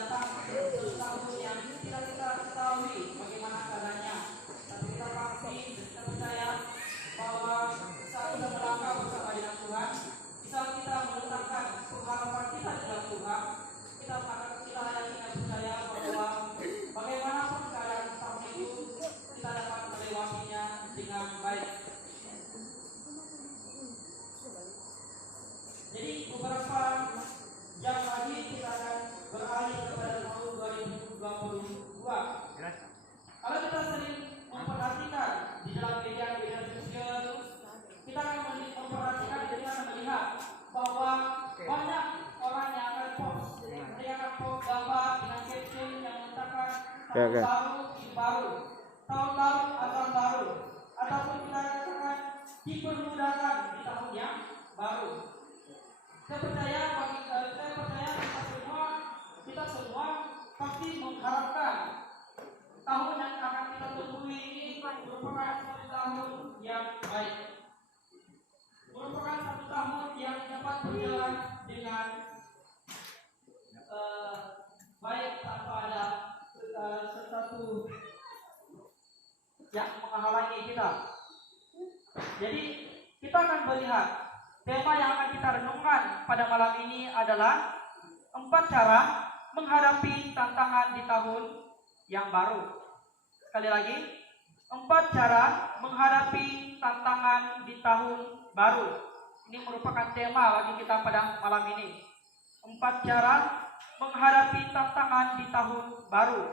datang tahun yang tidak kita ketahui bagaimana keadaannya, tapi kita pasti kita percaya bahwa saat kita melangkah bersama dengan Tuhan, saat kita meletakkan harapan kita di dalam Tuhan, kita yakin dan percaya bahwa bagaimanapun keadaan tahun itu kita dapat melewatinya dengan baik. Jadi beberapa jam lagi kita akan beralih kepada tahun 2022. Kalau kita sering memperhatikan di dalam media sosial, kita akan memperhatikan dan kita akan melihat bahwa banyak orang yang akan post, mereka akan post gambar dengan caption yang mengatakan tahun baru, hidup baru, tahun baru, tahun baru, ataupun kita katakan dipermudahkan di tahun yang baru. Saya percaya kita semua pasti mengharapkan tahun yang akan kita temui ini merupakan satu tahun yang baik, merupakan satu tahun yang dapat berjalan dengan baik tanpa ada sesuatu yang menghalangi kita. Jadi kita akan melihat tema yang akan kita renungkan pada malam ini adalah 4 cara menghadapi tantangan di tahun yang baru. Sekali lagi, 4 cara menghadapi tantangan di tahun baru. Ini merupakan tema bagi kita pada malam ini. 4 cara menghadapi tantangan di tahun baru.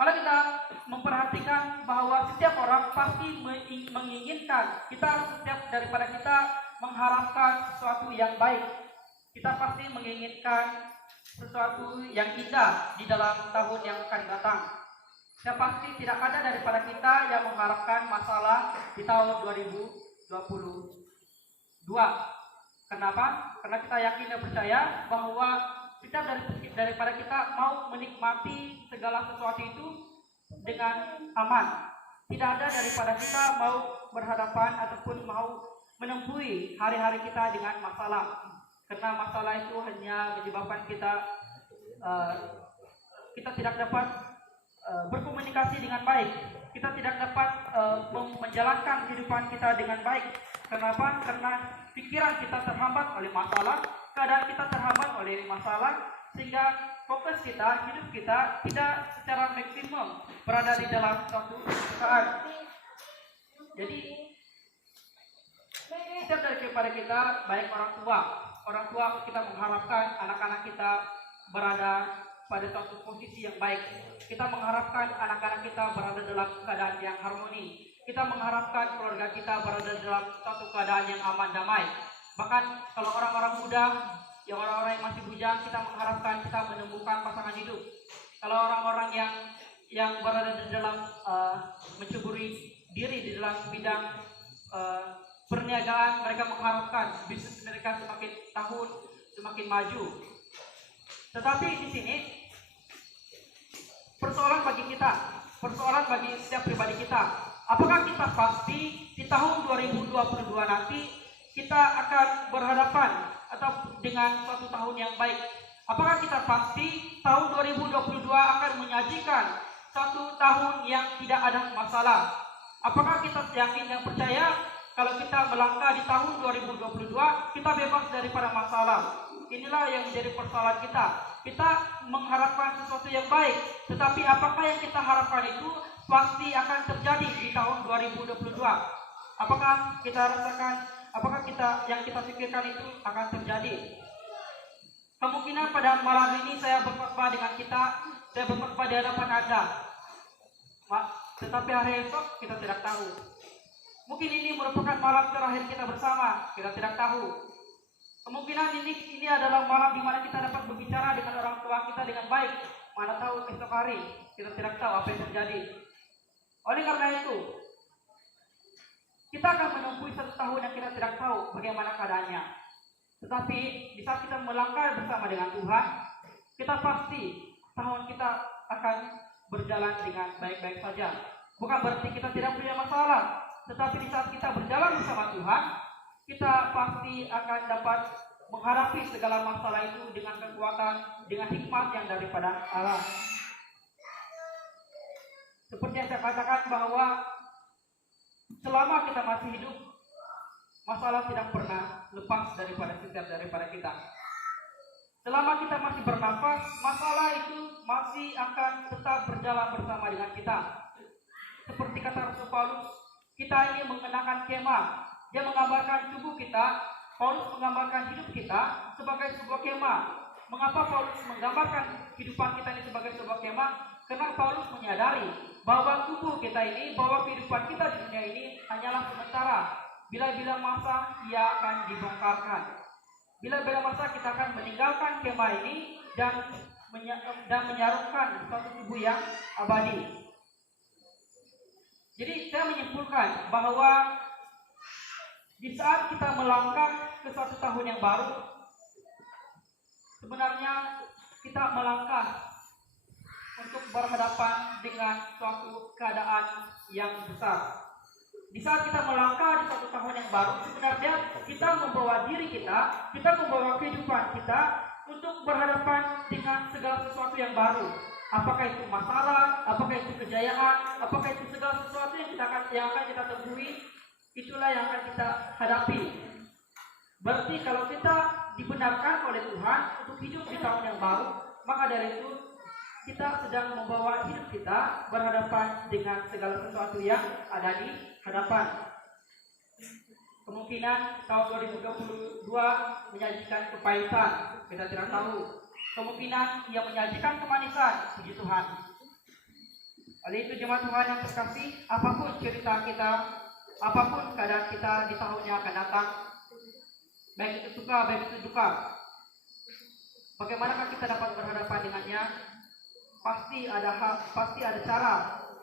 Kalau kita memperhatikan bahwa setiap orang pasti menginginkan, setiap daripada kita mengharapkan sesuatu yang baik. Kita pasti menginginkan sesuatu yang indah di dalam tahun yang akan datang. Dan pasti tidak ada daripada kita yang mengharapkan masalah di tahun 2022. Kenapa? Karena kita yakin dan percaya bahwa daripada kita mau menikmati segala sesuatu itu dengan aman. Tidak ada daripada kita mau berhadapan ataupun mau menempuhi hari-hari kita dengan masalah. Karena masalah itu hanya menyebabkan kita tidak dapat berkomunikasi dengan baik. Kita tidak dapat menjalankan kehidupan kita dengan baik. Kenapa? Karena pikiran kita terhambat oleh masalah, keadaan kita terhambat oleh masalah, sehingga fokus kita, hidup kita tidak secara maksimum berada di dalam suatu keadaan. Jadi setiap daripada kita, baik orang tua kita mengharapkan anak-anak kita berada pada suatu posisi yang baik. Kita mengharapkan anak-anak kita berada dalam keadaan yang harmoni. Kita mengharapkan keluarga kita berada dalam suatu keadaan yang aman, damai. Bahkan kalau orang-orang muda, orang-orang yang masih bujang, kita mengharapkan kita menemukan pasangan hidup. Kalau orang-orang yang berada di dalam mencuburi diri di dalam bidang perniagaan, mereka mengharapkan bisnis mereka semakin tahun semakin maju. Tetapi di sini persoalan bagi setiap pribadi kita. Apakah kita pasti di tahun 2022 nanti kita akan berhadapan atau dengan suatu tahun yang baik? Apakah kita pasti tahun 2022 akan menyajikan satu tahun yang tidak ada masalah? Apakah kita yakin dan percaya kalau kita melangkah di tahun 2022 kita bebas daripada masalah? Inilah yang menjadi persoalan kita. Kita mengharapkan sesuatu yang baik, tetapi apakah yang kita harapkan itu pasti akan terjadi di tahun 2022? Apakah kita rasakan, apakah yang kita pikirkan itu akan terjadi? Kemungkinan pada malam ini saya berkhotbah dengan saya berkhotbah di hadapan Anda. Tetapi hari esok kita tidak tahu. Mungkin ini merupakan malam terakhir kita bersama, kita tidak tahu. Kemungkinan ini adalah malam di mana kita dapat berbicara dengan orang tua kita dengan baik. Mana tahu esok hari kita tidak tahu apa yang terjadi. Oleh karena itu, kita akan menempuhi satu tahun yang kita tidak tahu bagaimana keadaannya. Tetapi di saat kita melangkah bersama dengan Tuhan, kita pasti tahun kita akan berjalan dengan baik-baik saja. Bukan berarti kita tidak punya masalah. tetapi di saat kita berjalan bersama Tuhan, kita pasti akan dapat menghadapi segala masalah itu dengan kekuatan, dengan hikmat yang daripada Allah. Seperti yang saya katakan bahwa selama kita masih hidup, masalah tidak pernah lepas daripada kita. Selama kita masih bernafas, masalah itu masih akan tetap berjalan bersama dengan kita. Seperti kata Rasul Paulus, kita ini mengenakan kemah. Dia menggambarkan tubuh kita, Paulus menggambarkan hidup kita sebagai sebuah kemah. Mengapa Paulus menggambarkan kehidupan kita ini sebagai sebuah kemah? Karena Paulus menyadari bahwa tubuh kita ini, bahwa kehidupan kita di dunia ini hanyalah sementara. Bila-bila masa ia akan dibongkarkan. Bila-bila masa kita akan meninggalkan kemah ini dan menyarungkan suatu tubuh yang abadi. Jadi saya menyimpulkan bahwa di saat kita melangkah ke satu tahun yang baru, sebenarnya kita melangkah untuk berhadapan dengan suatu keadaan yang besar. Di saat kita melangkah di satu tahun yang baru, sebenarnya kita membawa diri kita membawa kehidupan kita untuk berhadapan dengan segala sesuatu yang baru. Apakah itu masalah, apakah itu kejayaan, apakah itu segala sesuatu yang akan kita temui, itulah yang akan kita hadapi. Berarti kalau kita dibenarkan oleh Tuhan untuk hidup di tahun yang baru, maka dari itu kita sedang membawa hidup kita berhadapan dengan segala sesuatu yang ada di hadapan. Kemungkinan tahun 2022 menyajikan kepahitan, kita tidak tahu. Kemungkinan ia menyajikan kemanisan, puji Tuhan. Oleh itu jemaat Tuhan yang terkasih, apapun cerita kita, apapun keadaan kita di tahun yang akan datang, baik itu suka, baik itu duka, bagaimanakah kita dapat berhadapan dengannya? Pasti ada cara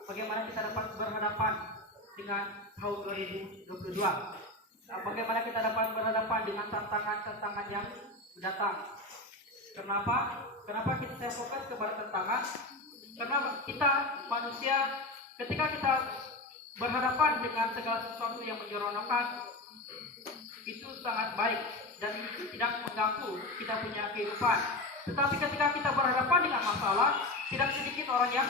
bagaimana kita dapat berhadapan dengan tahun 2022. Bagaimana kita dapat berhadapan dengan tantangan-tantangan yang datang. Kenapa kita fokus kepada tantangan? Karena kita manusia, ketika kita berhadapan dengan segala sesuatu yang menyeronokkan, itu sangat baik dan tidak mengganggu kita punya kehidupan. Tetapi ketika kita berhadapan dengan masalah, tidak sedikit orang yang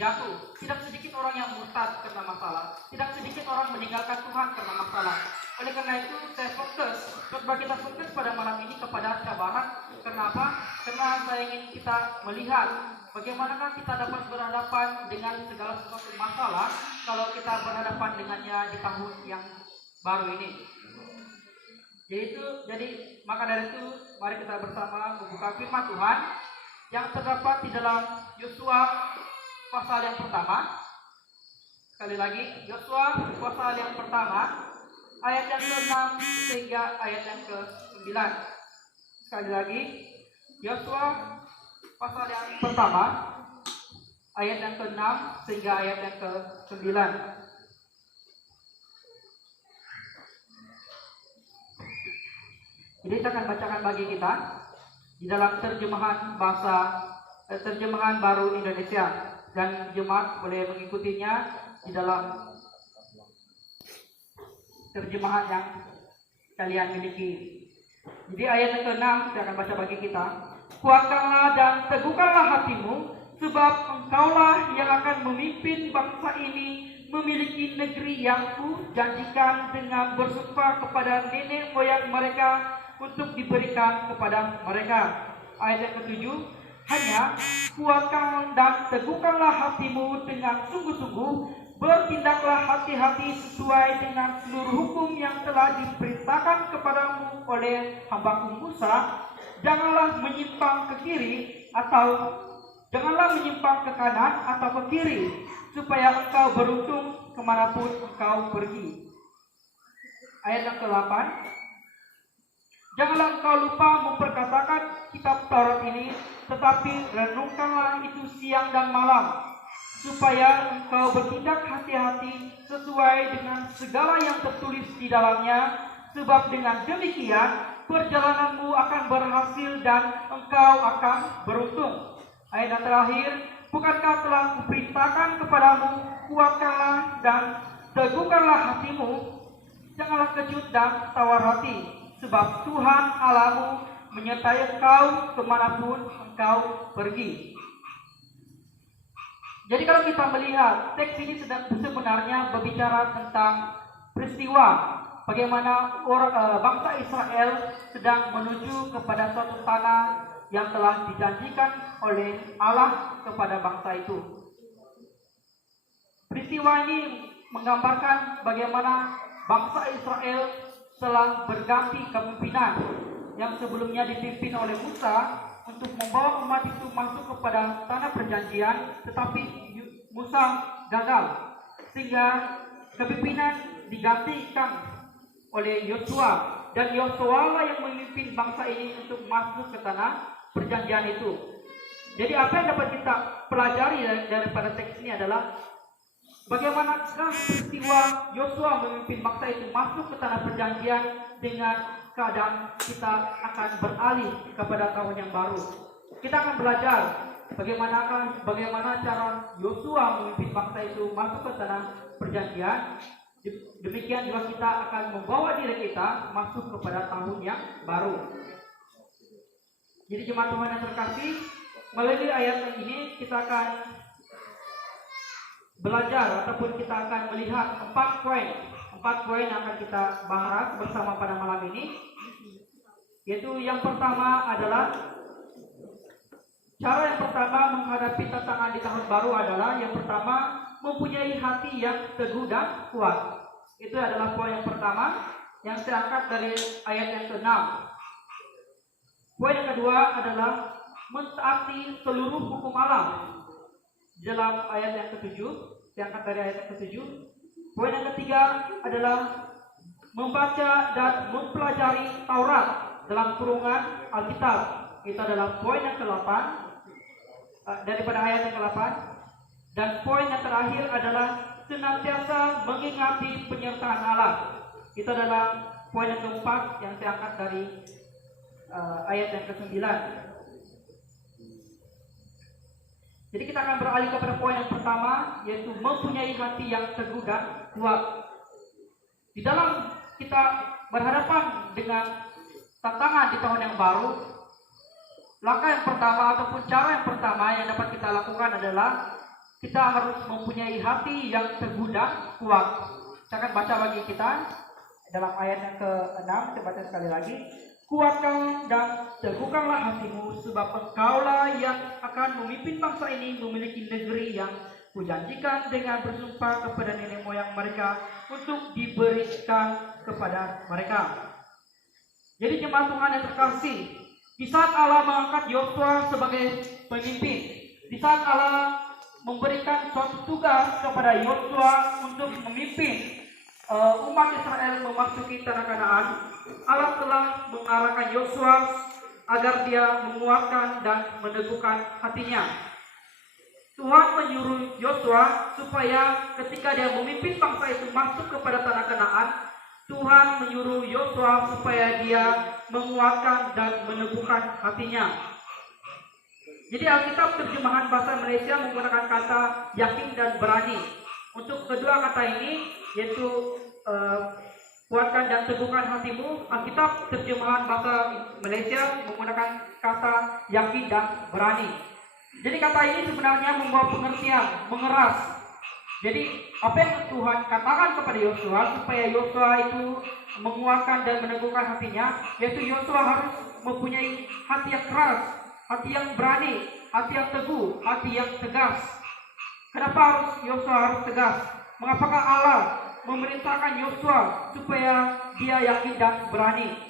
jatuh, tidak sedikit orang yang murtad karena masalah, tidak sedikit orang meninggalkan Tuhan karena masalah. Oleh karena itu saya coba kita fokus pada malam ini kepada cabaran. Kenapa? Karena saya ingin kita melihat bagaimanakah kita dapat berhadapan dengan segala sesuatu masalah kalau kita berhadapan dengannya di tahun yang baru ini. Jadi maka dari itu mari kita bersama membuka firman Tuhan yang terdapat di dalam Yosua pasal yang pertama. Sekali lagi, Yosua pasal yang pertama ayat yang ke-6 sehingga ayat yang ke-9. Sekali lagi, Yosua pasal yang pertama ayat yang ke-6 sehingga ayat yang ke-9. Jadi saya akan bacakan bagi kita di dalam terjemahan baru Indonesia, dan jemaat boleh mengikutinya di dalam terjemahan yang kalian miliki. Jadi ayat yang ke-6 saya akan baca bagi kita. Kuatkanlah dan teguhkanlah hatimu, sebab engkaulah yang akan memimpin bangsa ini memiliki negeri yang kujanjikan dengan bersumpah kepada nenek moyang mereka untuk diberikan kepada mereka. Ayat yang ke-7, hanya kuatkan dan teguhkanlah hatimu dengan sungguh-sungguh, bertindaklah hati-hati sesuai dengan seluruh hukum yang telah diperintahkan kepadamu oleh hambaku Musa. Janganlah menyimpang ke kiri atau janganlah menyimpang ke kanan atau ke kiri, supaya engkau beruntung kemanapun engkau pergi. Ayat yang ke-8, janganlah engkau lupa memperkatakan kitab Taurat ini, tetapi renungkanlah itu siang dan malam, supaya engkau bertindak hati-hati sesuai dengan segala yang tertulis di dalamnya, sebab dengan demikian perjalananmu akan berhasil dan engkau akan beruntung. Ayat yang terakhir, bukankah telah kuperintahkan kepadamu, kuatkanlah dan teguhkanlah hatimu, janganlah kecut dan tawar hati, sebab Tuhan Allahmu menyertai engkau kemanapun engkau pergi. Jadi kalau kita melihat teks ini sebenarnya berbicara tentang peristiwa bagaimana bangsa Israel sedang menuju kepada suatu tanah yang telah dijanjikan oleh Allah kepada bangsa itu. Peristiwa ini menggambarkan bagaimana bangsa Israel telah berganti kepemimpinan yang sebelumnya dipimpin oleh Musa untuk membawa umat itu masuk kepada tanah perjanjian, tetapi Musa gagal sehingga kepemimpinan digantikan oleh Yosua, dan Yosua lah yang memimpin bangsa ini untuk masuk ke tanah perjanjian itu. Jadi apa yang dapat kita pelajari daripada teks ini adalah bagaimana peristiwa Yosua memimpin bangsa itu masuk ke tanah perjanjian dengan keadaan kita akan beralih kepada tahun yang baru. Kita akan belajar bagaimana cara Yosua memimpin bangsa itu masuk ke tanah perjanjian. Demikian juga kita akan membawa diri kita masuk kepada tahun yang baru. Jadi jemaat Tuhan yang terkasih, melalui ayat ini kita akan belajar ataupun kita akan melihat 4 poin yang akan kita bahas bersama pada malam ini. Yaitu yang pertama adalah cara yang pertama menghadapi tantangan di tahun baru adalah yang pertama mempunyai hati yang teguh dan kuat. Itu adalah poin yang pertama yang saya angkat dari ayat yang ke-6. Poin yang kedua adalah mentaati seluruh hukum Allah. Dalam ayat yang ke-7, saya angkat dari ayat yang ke-7. Poin yang ketiga adalah membaca dan mempelajari Taurat dalam kurungan Alkitab. Itu adalah poin yang ke-8 daripada ayat yang ke-8. Dan poin yang terakhir adalah senantiasa mengingati penyertaan Allah. Itu adalah poin yang keempat yang saya angkat dari ayat yang ke-9. Jadi kita akan beralih kepada poin yang pertama, yaitu mempunyai hati yang teguh dan kuat. Di dalam kita berhadapan dengan tantangan di tahun yang baru, langkah yang pertama ataupun cara yang pertama yang dapat kita lakukan adalah kita harus mempunyai hati yang teguh dan kuat. Saya akan baca bagi kita dalam ayat yang ke-6, saya baca sekali lagi. Kuatkan dan teguhkanlah hatimu, sebab engkaulah yang akan memimpin bangsa ini memiliki negeri yang kujanjikan dengan bersumpah kepada nenek moyang mereka untuk diberikan kepada mereka. Jadi jemaat Tuhan yang terkasih, di saat Allah mengangkat Yosua sebagai pemimpin, di saat Allah memberikan suatu tugas kepada Yosua untuk memimpin umat Israel memasuki tanah Kanaan, Allah telah mengarahkan Yosua agar dia menguatkan dan meneguhkan hatinya. Tuhan menyuruh Yosua supaya ketika dia memimpin bangsa itu masuk kepada tanah Kanaan, Tuhan menyuruh Yosua supaya dia menguatkan dan meneguhkan hatinya. Jadi Alkitab terjemahan bahasa Malaysia menggunakan kata yakin dan berani. Untuk kedua kata ini, yaitu kuatkan dan teguhkan hatimu, Alkitab terjemahan bahasa Malaysia menggunakan kata yakin dan berani. Jadi kata ini sebenarnya membawa pengertian, mengeras. Jadi apa yang Tuhan katakan kepada Yosua supaya Yosua itu menguatkan dan meneguhkan hatinya, yaitu Yosua harus mempunyai hati yang keras, hati yang berani, hati yang teguh, hati yang tegas. Kenapa Yosua harus tegas? Mengapakah Allah memerintahkan Yosua supaya dia yakin dan berani?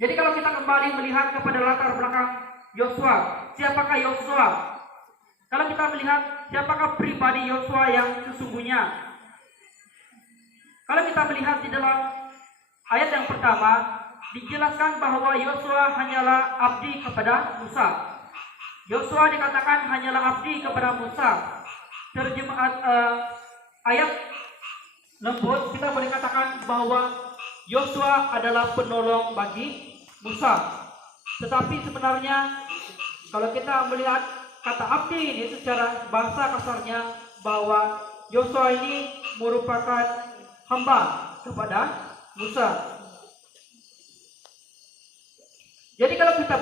Jadi kalau kita kembali melihat kepada latar belakang Yosua, siapakah Yosua? Kalau kita melihat siapakah pribadi Yosua yang sesungguhnya? Kalau kita melihat di dalam ayat yang pertama, dijelaskan bahwa Yosua hanyalah abdi kepada Musa. Yosua dikatakan hanyalah abdi kepada Musa. Terjemahan ayat lembut, kita boleh katakan bahwa Yosua adalah penolong bagi Musa. Tetapi sebenarnya kalau kita melihat kata abdi ini secara bahasa kasarnya, bahwa Yosua ini merupakan hamba kepada Musa. Jadi kalau kita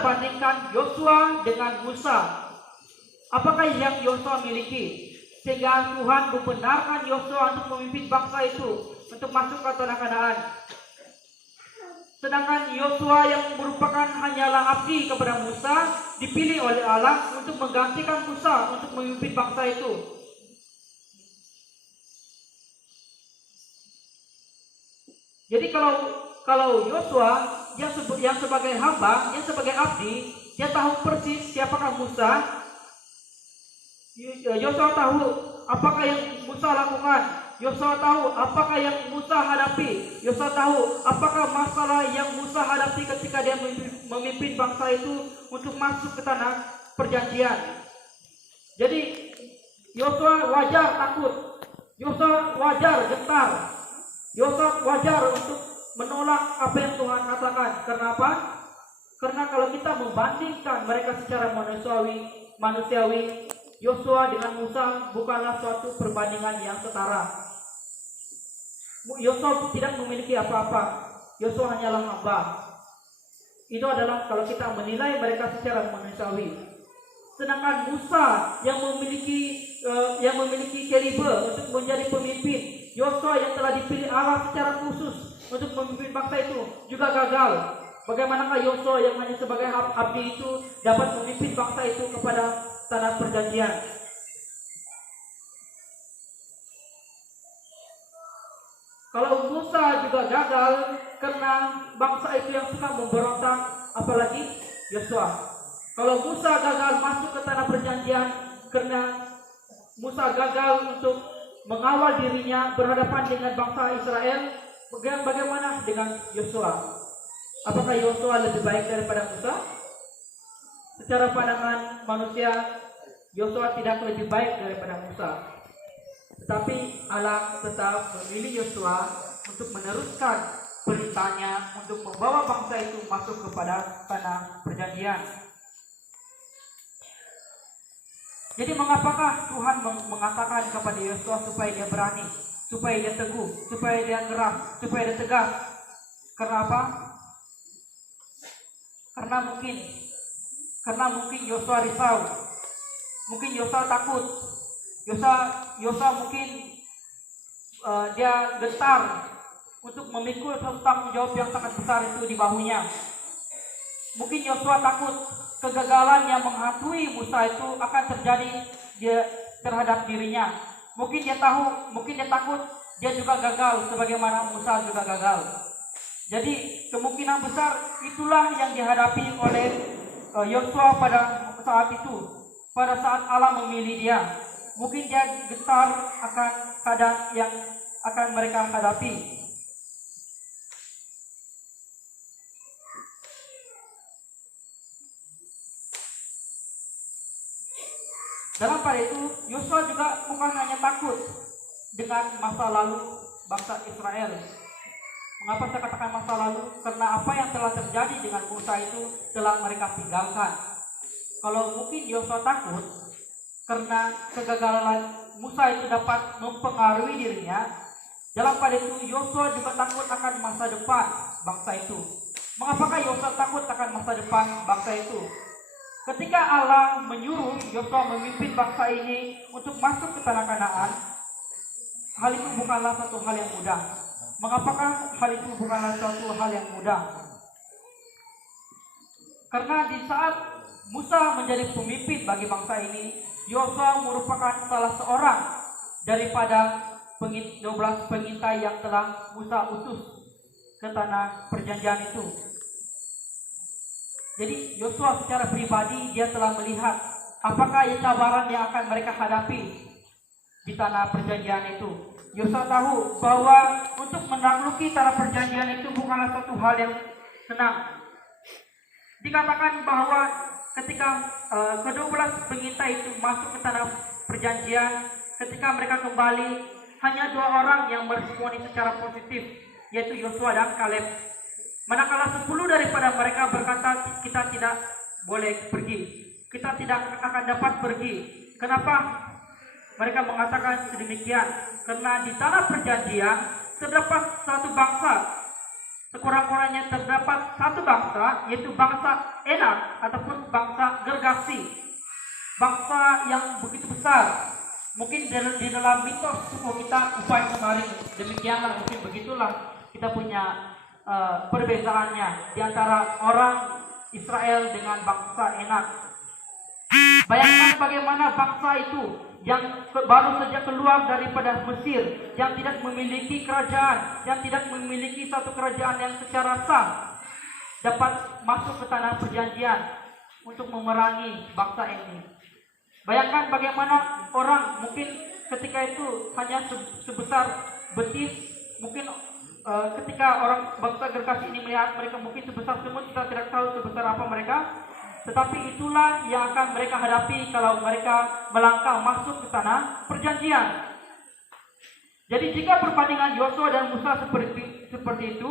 bandingkan Yosua dengan Musa, apakah yang Yosua miliki sehingga Tuhan membenarkan Yosua untuk memimpin bangsa itu untuk masuk ke tanah Kanaan? Sedangkan Yosua yang merupakan hanyalah abdi kepada Musa dipilih oleh Allah untuk menggantikan Musa untuk memimpin bangsa itu. Jadi kalau Yosua yang sebagai hamba, yang sebagai abdi, dia tahu persis siapakah Musa. Yosua tahu apakah yang Musa lakukan. Yosua tahu apakah yang Musa hadapi. Yosua tahu apakah masalah yang Musa hadapi ketika dia memimpin bangsa itu untuk masuk ke tanah perjanjian. Jadi Yosua wajar takut. Yosua wajar gentar. Yosua wajar untuk menolak apa yang Tuhan katakan. Kenapa? Karena kalau kita membandingkan mereka secara manusiawi, Yosua dengan Musa bukanlah suatu perbandingan yang setara. Yosua tidak memiliki apa-apa. Yosua hanyalah hamba. Itu adalah kalau kita menilai mereka secara manusiawi. Sedangkan Musa yang memiliki kaliber untuk menjadi pemimpin, Yosua yang telah dipilih Allah secara khusus untuk memimpin bangsa itu juga gagal. Bagaimanakah Yosua yang hanya sebagai abdi itu dapat memimpin bangsa itu kepada tanah perjanjian? Kalau Musa juga gagal karena bangsa itu yang suka memberontak, apalagi Yosua. Kalau Musa gagal masuk ke tanah perjanjian karena Musa gagal untuk mengawal dirinya berhadapan dengan bangsa Israel, bagaimana dengan Yosua? Apakah Yosua lebih baik daripada Musa? Secara pandangan manusia, Yosua tidak lebih baik daripada Musa. Tetapi Allah tetap memilih Yosua untuk meneruskan perintahnya untuk membawa bangsa itu masuk kepada tanah perjanjian. Jadi mengapakah Tuhan mengatakan kepada Yosua supaya dia berani, supaya dia teguh, supaya dia keras, supaya dia tegas? Karena apa? Karena mungkin Yosua risau, mungkin Yosua takut, Yosua mungkin dia gentar untuk memikul satu tanggung jawab yang sangat besar itu di bahunya. Mungkin Yosua takut kegagalan yang menghantui Musa itu akan terjadi terhadap dirinya. Mungkin dia takut dia juga gagal sebagaimana Musa juga gagal. Jadi kemungkinan besar itulah yang dihadapi oleh Yosua pada saat itu, pada saat Allah memilih dia. Mungkin dia gentar akan keadaan yang akan mereka hadapi. Dalam pada itu, Yosua juga bukan hanya takut dengan masa lalu bangsa Israel. Mengapa saya katakan masa lalu? Karena apa yang telah terjadi dengan Musa itu telah mereka tinggalkan. Kalau mungkin Yosua takut karena kegagalan Musa itu dapat mempengaruhi dirinya, dalam pada itu Yosua juga takut akan masa depan bangsa itu. Mengapakah Yosua takut akan masa depan bangsa itu? Ketika Allah menyuruh Yosua memimpin bangsa ini untuk masuk ke tanah Kanaan, hal itu bukanlah satu hal yang mudah. Mengapakah hal itu bukanlah suatu hal yang mudah? Karena di saat Musa menjadi pemimpin bagi bangsa ini, Yosua merupakan salah seorang daripada 12 pengintai yang telah Musa utus ke tanah perjanjian itu. Jadi Yosua secara pribadi dia telah melihat apakah cabaran yang akan mereka hadapi di tanah perjanjian itu. Yosua tahu bahwa untuk menakluki tanah perjanjian itu bukanlah suatu hal yang senang. Dikatakan bahwa ketika ke-12 pengintai itu masuk ke tanah perjanjian, ketika mereka kembali, hanya 2 orang yang meresponi secara positif, yaitu Yosua dan Kaleb. Manakala 10 daripada mereka berkata, kita tidak boleh pergi, kita tidak akan dapat pergi. Kenapa? mereka mengatakan sedemikian karena di tanah perjanjian terdapat satu bangsa, sekurang-kurangnya terdapat satu bangsa, yaitu bangsa Enak ataupun bangsa Gergasi, bangsa yang begitu besar. Mungkin di dalam mitos suku kita Upai kemarin demikianlah, mungkin begitulah kita punya perbedaannya di antara orang Israel dengan bangsa Enak. Bayangkan bagaimana bangsa itu yang baru saja keluar daripada Mesir, yang tidak memiliki kerajaan, yang tidak memiliki satu kerajaan yang secara sah, dapat masuk ke tanah perjanjian untuk memerangi bangsa ini. Bayangkan bagaimana orang mungkin ketika itu hanya sebesar betis, mungkin ketika orang bangsa Gergasi ini melihat mereka mungkin sebesar semut, kita tidak tahu sebesar apa mereka. Tetapi itulah yang akan mereka hadapi kalau mereka melangkah masuk ke tanah perjanjian. Jadi jika perbandingan Yosua dan Musa seperti itu,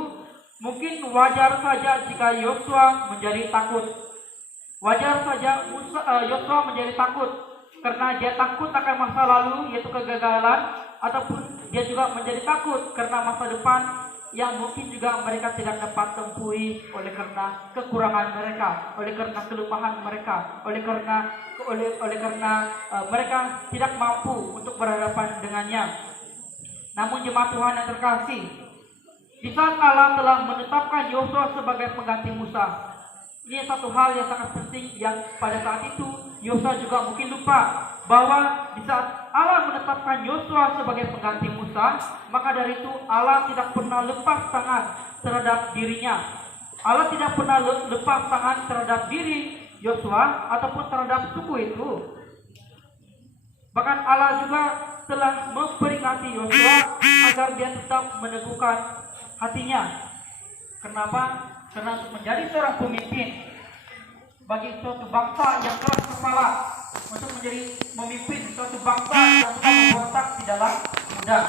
mungkin wajar saja jika Yosua menjadi takut. Wajar saja Yosua menjadi takut karena dia takut akan masa lalu, yaitu kegagalan, ataupun dia juga menjadi takut karena masa depan yang mungkin juga mereka tidak dapat tempuhi oleh karena kekurangan mereka, oleh karena kelemahan mereka, oleh karena mereka tidak mampu untuk berhadapan dengannya. Namun jemaat Tuhan yang terkasih, di saat Allah telah menetapkan Yosua sebagai pengganti Musa, ini satu hal yang sangat penting yang pada saat itu Yosua juga mungkin lupa, bahwa di saat Allah menetapkan Yosua sebagai pengganti Musa, maka dari itu Allah tidak pernah lepas tangan terhadap dirinya. Allah tidak pernah lepas tangan terhadap diri Yosua ataupun terhadap suku itu. Bahkan Allah juga telah memperingati Yosua agar dia tetap meneguhkan hatinya. Kenapa? Karena untuk menjadi seorang pemimpin bagi suatu bangsa yang keras kepala, untuk menjadi memimpin suatu bangsa yang suka memberontak tidaklah mudah.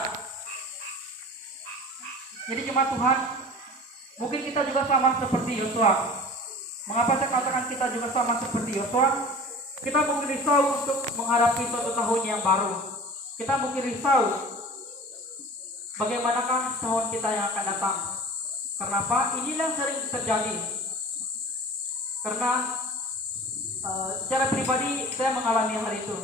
Jadi jemaat Tuhan, mungkin kita juga sama seperti Yosua. Mengapa saya katakan kita juga sama seperti Yosua? Kita mungkin risau untuk menghadapi suatu tahun yang baru. Kita mungkin risau bagaimanakah tahun kita yang akan datang. Kenapa? Inilah yang sering terjadi. Karena secara pribadi saya mengalami hal itu.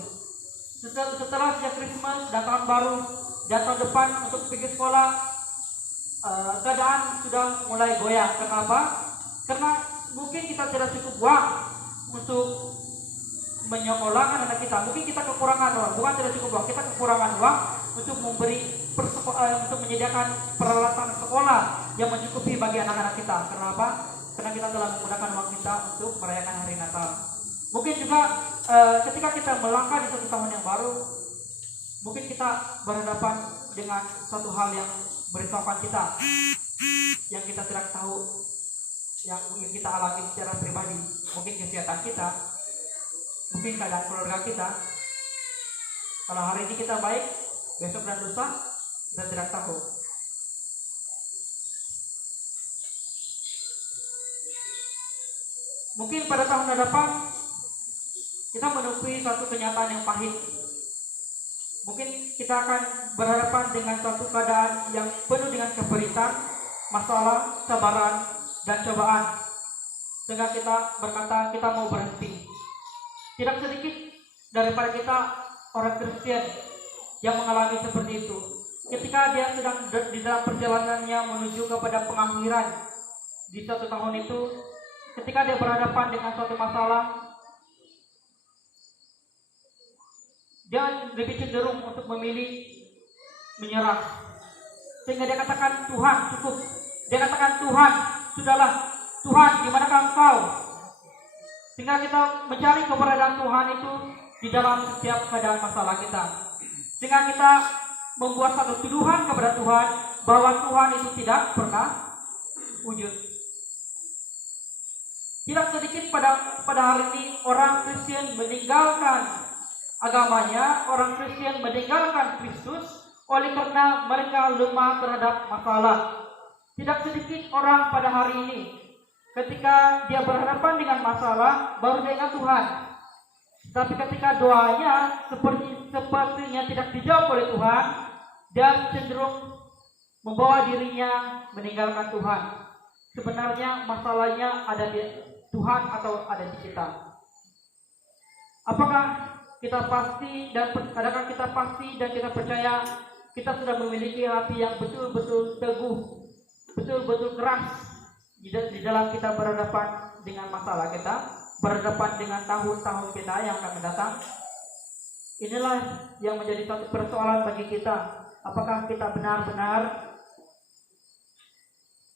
Setelah sejak Christmas dan tahun baru dan tahun depan untuk pergi sekolah, keadaan sudah mulai goyah. Kenapa? Karena mungkin kita tidak cukup uang untuk menyekolahkan anak kita. Mungkin kita kekurangan uang, bukan tidak cukup uang, kita kekurangan uang untuk untuk menyediakan peralatan sekolah yang mencukupi bagi anak-anak kita. Kenapa? Karena kita telah menggunakan uang kita untuk merayakan hari Natal. Mungkin juga ketika kita melangkah di satu tahun yang baru, mungkin kita berhadapan dengan suatu hal yang merisaukan kita, yang kita tidak tahu, yang mungkin kita alami secara pribadi. Mungkin kesehatan kita, mungkin keadaan keluarga kita. Kalau hari ini kita baik, besok dan lusa kita tidak tahu. Mungkin pada tahun depan kita menemui suatu kenyataan yang pahit. Mungkin kita akan berhadapan dengan suatu keadaan yang penuh dengan kepahitan, masalah, cabaran, dan cobaan. Sehingga kita berkata kita mau berhenti. Tidak sedikit daripada kita orang Kristen yang mengalami seperti itu. Ketika dia sedang di dalam perjalanannya menuju kepada pengakhiran di suatu tahun itu, ketika dia berhadapan dengan suatu masalah, dia lebih cenderung untuk memilih menyerah. Sehingga dia katakan, Tuhan cukup. Dia katakan, Tuhan sudahlah. Tuhan di manakah Engkau? Sehingga kita mencari keberadaan Tuhan itu di dalam setiap keadaan masalah kita. Sehingga kita membuat satu tuduhan kepada Tuhan bahwa Tuhan itu tidak pernah wujud. Tidak sedikit pada hari ini orang Kristen meninggalkan agamanya, orang Kristen meninggalkan Kristus oleh karena mereka lemah terhadap masalah. Tidak sedikit orang pada hari ini ketika dia berhadapan dengan masalah baru dia ingat Tuhan. Tapi ketika doanya sepertinya tidak dijawab oleh Tuhan, dia cenderung membawa dirinya meninggalkan Tuhan. Sebenarnya masalahnya ada di Tuhan atau ada di kita. Apakah kita pasti dan adakah kita pasti dan kita percaya kita sudah memiliki hati yang betul-betul teguh, betul-betul keras di dalam kita berhadapan dengan masalah kita, berhadapan dengan tahun-tahun kita yang akan datang? Inilah yang menjadi satu persoalan bagi kita. Apakah kita benar-benar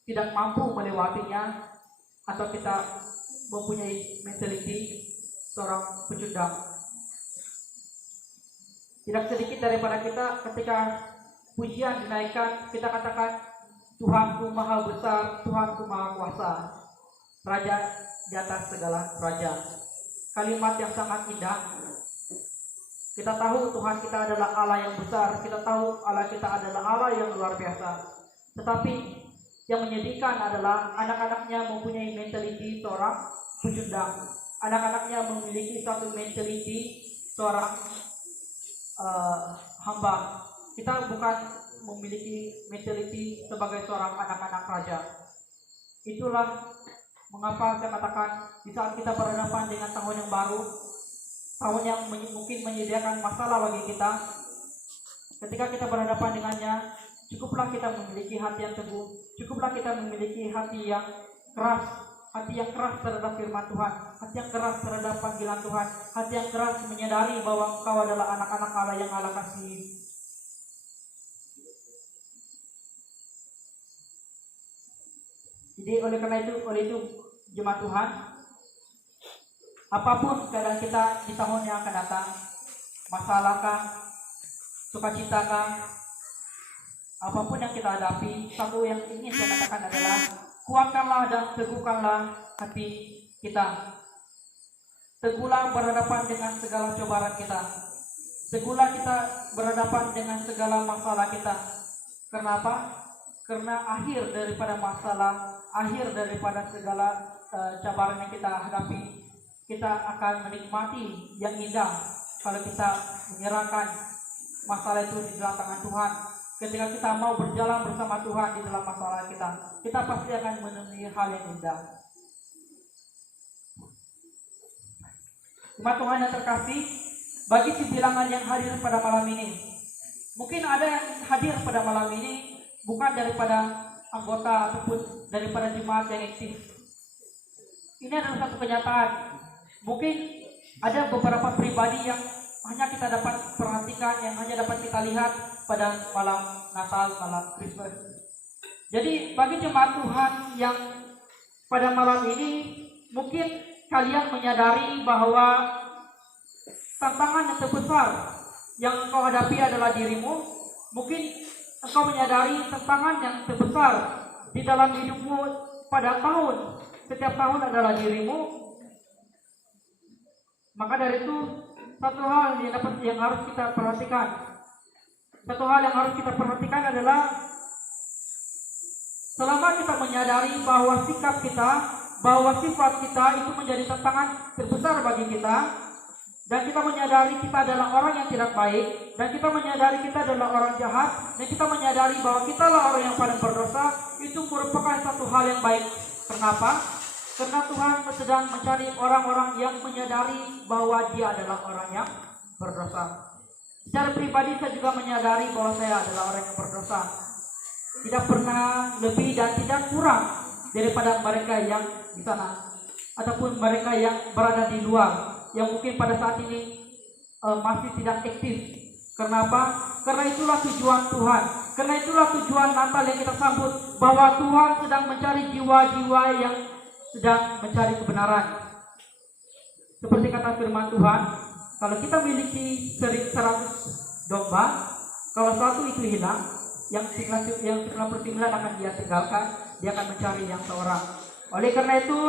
tidak mampu melewatinya, atau kita mempunyai mentaliti seorang pecundang? Tidak sedikit daripada kita ketika pujian dinaikkan, kita katakan, Tuhanku maha besar, Tuhanku maha kuasa, Raja di atas segala raja. Kalimat yang sangat indah. Kita tahu Tuhan kita adalah Allah yang besar, kita tahu Allah kita adalah Allah yang luar biasa. Tetapi yang menyedihkan adalah anak-anaknya mempunyai mentaliti seorang pecundang. Anak-anaknya memiliki satu mentaliti seorang hamba. Kita bukan memiliki mentaliti sebagai seorang anak-anak raja. Itulah mengapa saya katakan di saat kita berhadapan dengan tahun yang baru, tahun yang mungkin menyediakan masalah bagi kita, ketika kita berhadapan dengannya, cukuplah kita memiliki hati yang teguh, cukuplah kita memiliki hati yang keras terhadap firman Tuhan, hati yang keras terhadap panggilan Tuhan, hati yang keras menyadari bahwa engkau adalah anak-anak Allah yang Allah kasihi. Jadi oleh itu jemaat Tuhan, apapun keadaan kita di tahun yang akan datang, masalahkah, sukacitakah, apapun yang kita hadapi, satu yang ingin saya katakan adalah kuatkanlah dan teguhkanlah hati kita. Teguhlah berhadapan dengan segala cobaan kita. Teguhlah kita berhadapan dengan segala masalah kita. Kenapa? Karena akhir daripada masalah, akhir daripada segala cabaran yang kita hadapi, kita akan menikmati yang indah kalau kita menyerahkan masalah itu di dalam tangan Tuhan. Ketika kita mau berjalan bersama Tuhan di dalam masalah kita pasti akan menemui hal yang indah. Umat Tuhan yang terkasih, bagi bilangan yang hadir pada malam ini, mungkin ada yang hadir pada malam ini bukan daripada anggota ataupun daripada jemaat yang aktif. Ini adalah satu kenyataan. Mungkin ada beberapa pribadi yang hanya kita dapat perhatikan, yang hanya dapat kita lihat pada malam Natal, malam Christmas. Jadi bagi jemaat Tuhan yang pada malam ini, mungkin kalian menyadari bahwa tantangan yang terbesar yang kau hadapi adalah dirimu. Mungkin engkau menyadari tantangan yang terbesar di dalam hidupmu pada setiap tahun adalah dirimu. Maka dari itu, satu hal yang harus kita perhatikan. Satu hal yang harus kita perhatikan adalah selama kita menyadari bahwa sikap kita, bahwa sifat kita itu menjadi tantangan terbesar bagi kita, dan kita menyadari kita adalah orang yang tidak baik, dan kita menyadari kita adalah orang jahat, dan kita menyadari bahwa kita adalah orang yang paling berdosa, itu merupakan satu hal yang baik. Kenapa? Karena Tuhan sedang mencari orang-orang yang menyadari bahwa dia adalah orang yang berdosa. Secara pribadi saya juga menyadari bahwa saya adalah orang yang berdosa. Tidak pernah lebih dan tidak kurang daripada mereka yang di sana, ataupun mereka yang berada di luar, yang mungkin pada saat ini masih tidak aktif. Kenapa? Karena itulah tujuan Tuhan. Karena itulah tujuan Natal yang kita sambut, bahwa Tuhan sedang mencari jiwa-jiwa yang sedang mencari kebenaran. Seperti kata firman Tuhan, kalau kita memiliki 100 domba, kalau satu itu hilang, yang 99 akan dia tinggalkan, dia akan mencari yang seorang. Oleh karena itu,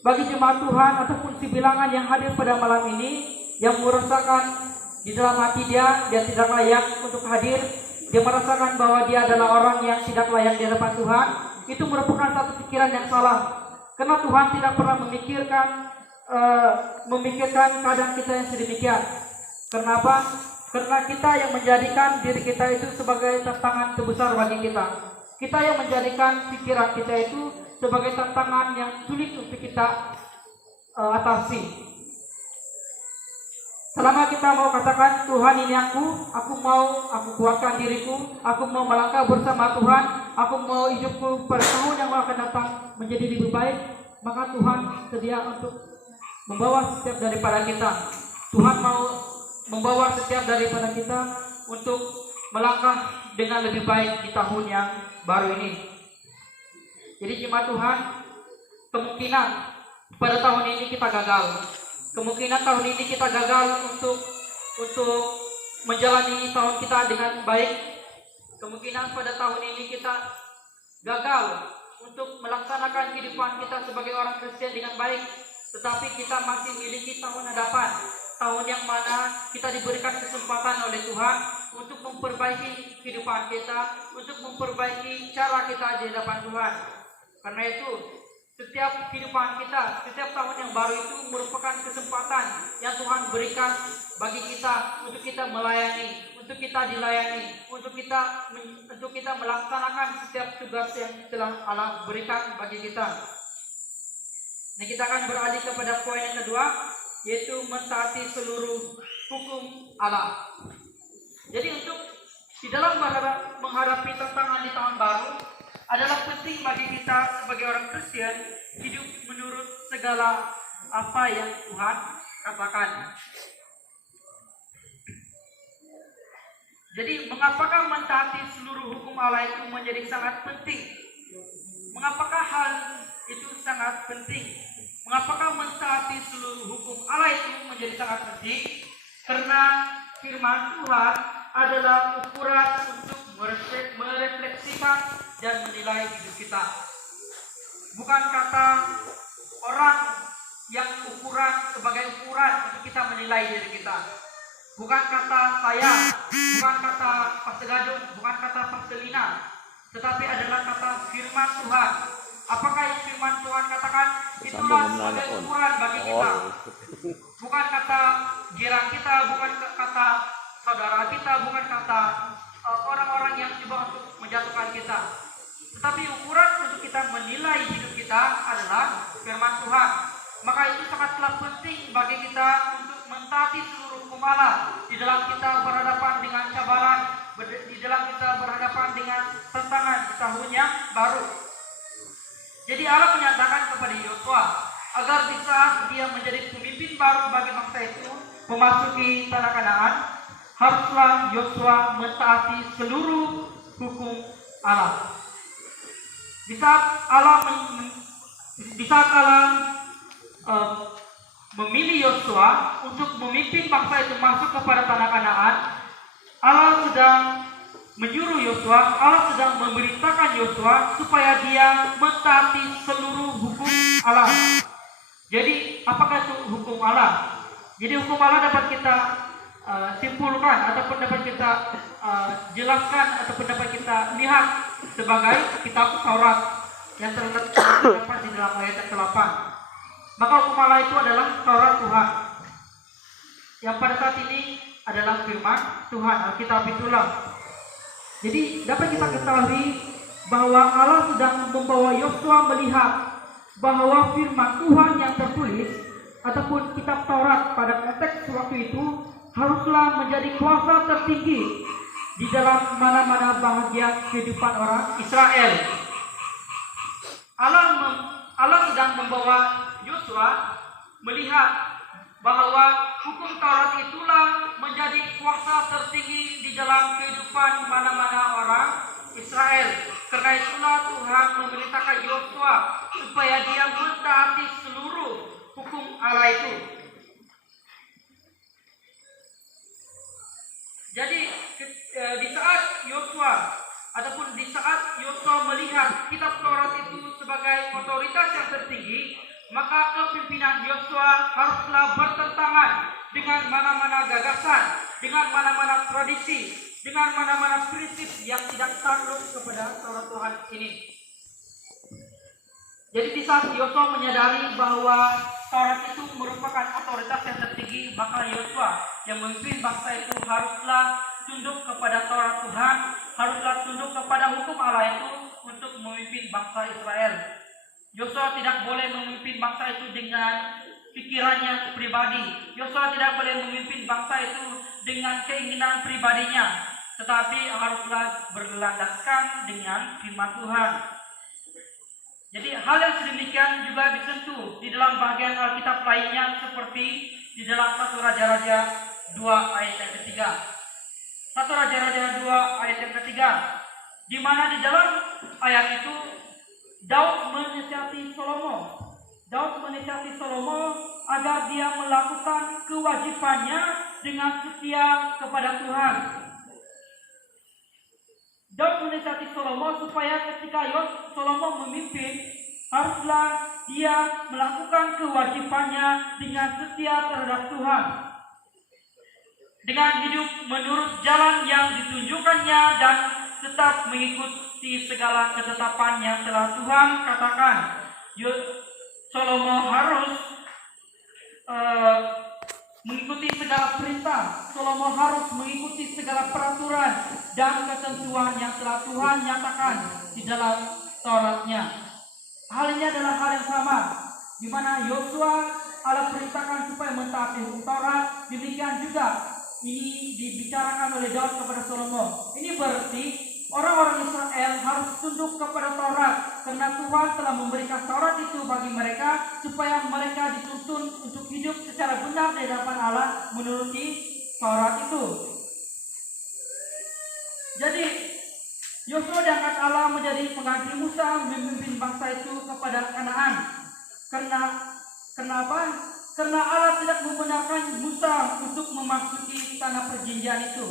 bagi jemaat Tuhan ataupun bilangan yang hadir pada malam ini, yang merasakan di dalam hati dia tidak layak untuk hadir, dia merasakan bahwa dia adalah orang yang tidak layak di hadapan Tuhan, itu merupakan satu pikiran yang salah. Karena Tuhan tidak pernah memikirkan memikirkan keadaan kita yang sedemikian. Kenapa? Karena kita yang menjadikan diri kita itu sebagai tantangan terbesar bagi kita. Kita yang menjadikan pikiran kita itu sebagai tantangan yang sulit untuk kita atasi. Selama kita mau katakan Tuhan ini aku kuatkan diriku, aku mau melangkah bersama Tuhan, aku mau hidupku pada tahun yang akan datang menjadi lebih baik, maka Tuhan sedia untuk membawa setiap daripada kita. Tuhan mau membawa setiap daripada kita untuk melangkah dengan lebih baik di tahun yang baru ini. Jadi jemaat Tuhan, kemungkinan pada tahun ini kita gagal. Kemungkinan tahun ini kita gagal untuk menjalani tahun kita dengan baik. Kemungkinan pada tahun ini kita gagal untuk melaksanakan kehidupan kita sebagai orang Kristen dengan baik. Tetapi kita masih memiliki tahun hadapan, tahun yang mana kita diberikan kesempatan oleh Tuhan untuk memperbaiki kehidupan kita, untuk memperbaiki cara kita di hadapan Tuhan. Karena itu, setiap kehidupan kita, setiap tahun yang baru itu merupakan kesempatan yang Tuhan berikan bagi kita untuk kita melayani, untuk kita dilayani, untuk kita melaksanakan setiap tugas yang telah Allah berikan bagi kita. Nah, kita akan beralih kepada poin yang kedua, yaitu mentaati seluruh hukum Allah. Jadi untuk di dalam menghadapi tantangan di tahun baru adalah penting bagi kita sebagai orang Kristen hidup menurut segala apa yang Tuhan katakan. Jadi mengapakah mentaati seluruh hukum Allah itu menjadi sangat penting? Mengapakah hal itu sangat penting? Mengapakah mentaati seluruh hukum Allah itu menjadi sangat penting? Karena firman Tuhan adalah ukuran untuk merefleksikan dan menilai hidup kita. Bukan kata orang yang ukuran sebagai ukuran untuk kita menilai diri kita. Bukan kata saya, bukan kata Pastor Gadung, bukan kata Pastor Lina, tetapi adalah kata firman Tuhan. Apakah yang firman Tuhan katakan? Itulah sebagai ukuran bagi kita. Bukan kata jiran kita, bukan kata saudara kita, bukan kata orang-orang yang coba untuk menjatuhkan kita. Tetapi ukuran untuk kita menilai hidup kita adalah firman Tuhan. Maka itu sangatlah penting bagi kita untuk mentaati seluruh hukum Allah di dalam kita berhadapan dengan cabaran, di dalam kita berhadapan dengan tantangan di tahun yang baru. Jadi Allah menyatakan kepada Yosua agar di saat dia menjadi pemimpin baru bagi bangsa itu memasuki tanah Kanaan, haruslah Yosua mentaati seluruh hukum Allah. Di saat Allah memilih Yosua untuk memimpin bangsa itu masuk kepada tanah Kanaan, Allah sedang menyuruh Yosua, Allah sedang memerintahkan Yosua supaya dia mentaati seluruh hukum Allah. Jadi apakah itu hukum Allah? Jadi hukum Allah dapat kita simpulkan ataupun dapat kita jelaskan ataupun dapat kita lihat sebagai kitab Taurat yang terdapat di dalam ayat ke-8. Maka hukum Allah itu adalah Taurat Tuhan yang pada saat ini adalah firman Tuhan, Alkitab itulah. Jadi dapat kita ketahui bahwa Allah sedang membawa Yosua melihat bahwa firman Tuhan yang tertulis ataupun kitab Taurat pada konteks waktu itu haruslah menjadi kuasa tertinggi di dalam mana-mana bahagian kehidupan orang Israel. Allah sedang membawa Yosua melihat bahwa hukum Taurat itulah menjadi kuasa tertinggi di dalam kehidupan mana-mana orang Israel. Karena itulah Tuhan memerintahkan Yosua supaya dia mentaati seluruh hukum Allah itu. Jadi di saat Yosua ataupun di saat Yosua melihat kitab Taurat itu sebagai otoritas yang tertinggi, maka kepimpinan Yosua haruslah bertentangan dengan mana-mana gagasan, dengan mana-mana tradisi, dengan mana-mana prinsip yang tidak takluk kepada Taurat Tuhan ini. Jadi di saat Yosua menyadari bahwa Taurat itu merupakan otoritas yang tertinggi, maka Yosua yang memimpin bangsa itu haruslah tunduk kepada Taurat Tuhan, haruslah tunduk kepada hukum Allah itu untuk memimpin bangsa Israel. Yosua tidak boleh memimpin bangsa itu dengan pikirannya pribadi. Yosua tidak boleh memimpin bangsa itu dengan keinginan pribadinya, tetapi haruslah berlandaskan dengan firman Tuhan. Jadi hal yang sedemikian juga disentuh di dalam bagian Alkitab lainnya, seperti di dalam 1 Raja-Raja 2 ayat yang ketiga. 1 Raja-Raja 2 ayat yang ketiga, di mana di dalam ayat itu Daud menasihati Salomo. Daud menasihati Salomo agar dia melakukan kewajibannya dengan setia kepada Tuhan. Daud menasihati Salomo supaya ketika Salomo memimpin, haruslah dia melakukan kewajibannya dengan setia terhadap Tuhan, dengan hidup menurut jalan yang ditunjukkannya dan tetap mengikuti segala ketetapan yang telah Tuhan katakan. Salomo harus mengikuti segala perintah. Salomo harus mengikuti segala peraturan dan ketentuan yang telah Tuhan nyatakan di dalam Tauratnya. Hal ini adalah hal yang sama, di mana Yosua Allah perintahkan supaya mentaati hukum Taurat. Demikian juga ini dibicarakan oleh Daud kepada Salomo. Ini berarti orang-orang Israel harus tunduk kepada Taurat, karena Tuhan telah memberikan Taurat itu bagi mereka supaya mereka dituntun untuk hidup secara benar di hadapan Allah menuruti Taurat itu. Jadi Yosua diangkat Allah menjadi pengganti Musa memimpin bangsa itu kepada Kanaan. Kenapa? Karena Allah tidak membenarkan Musa untuk memasuki tanah perjanjian itu.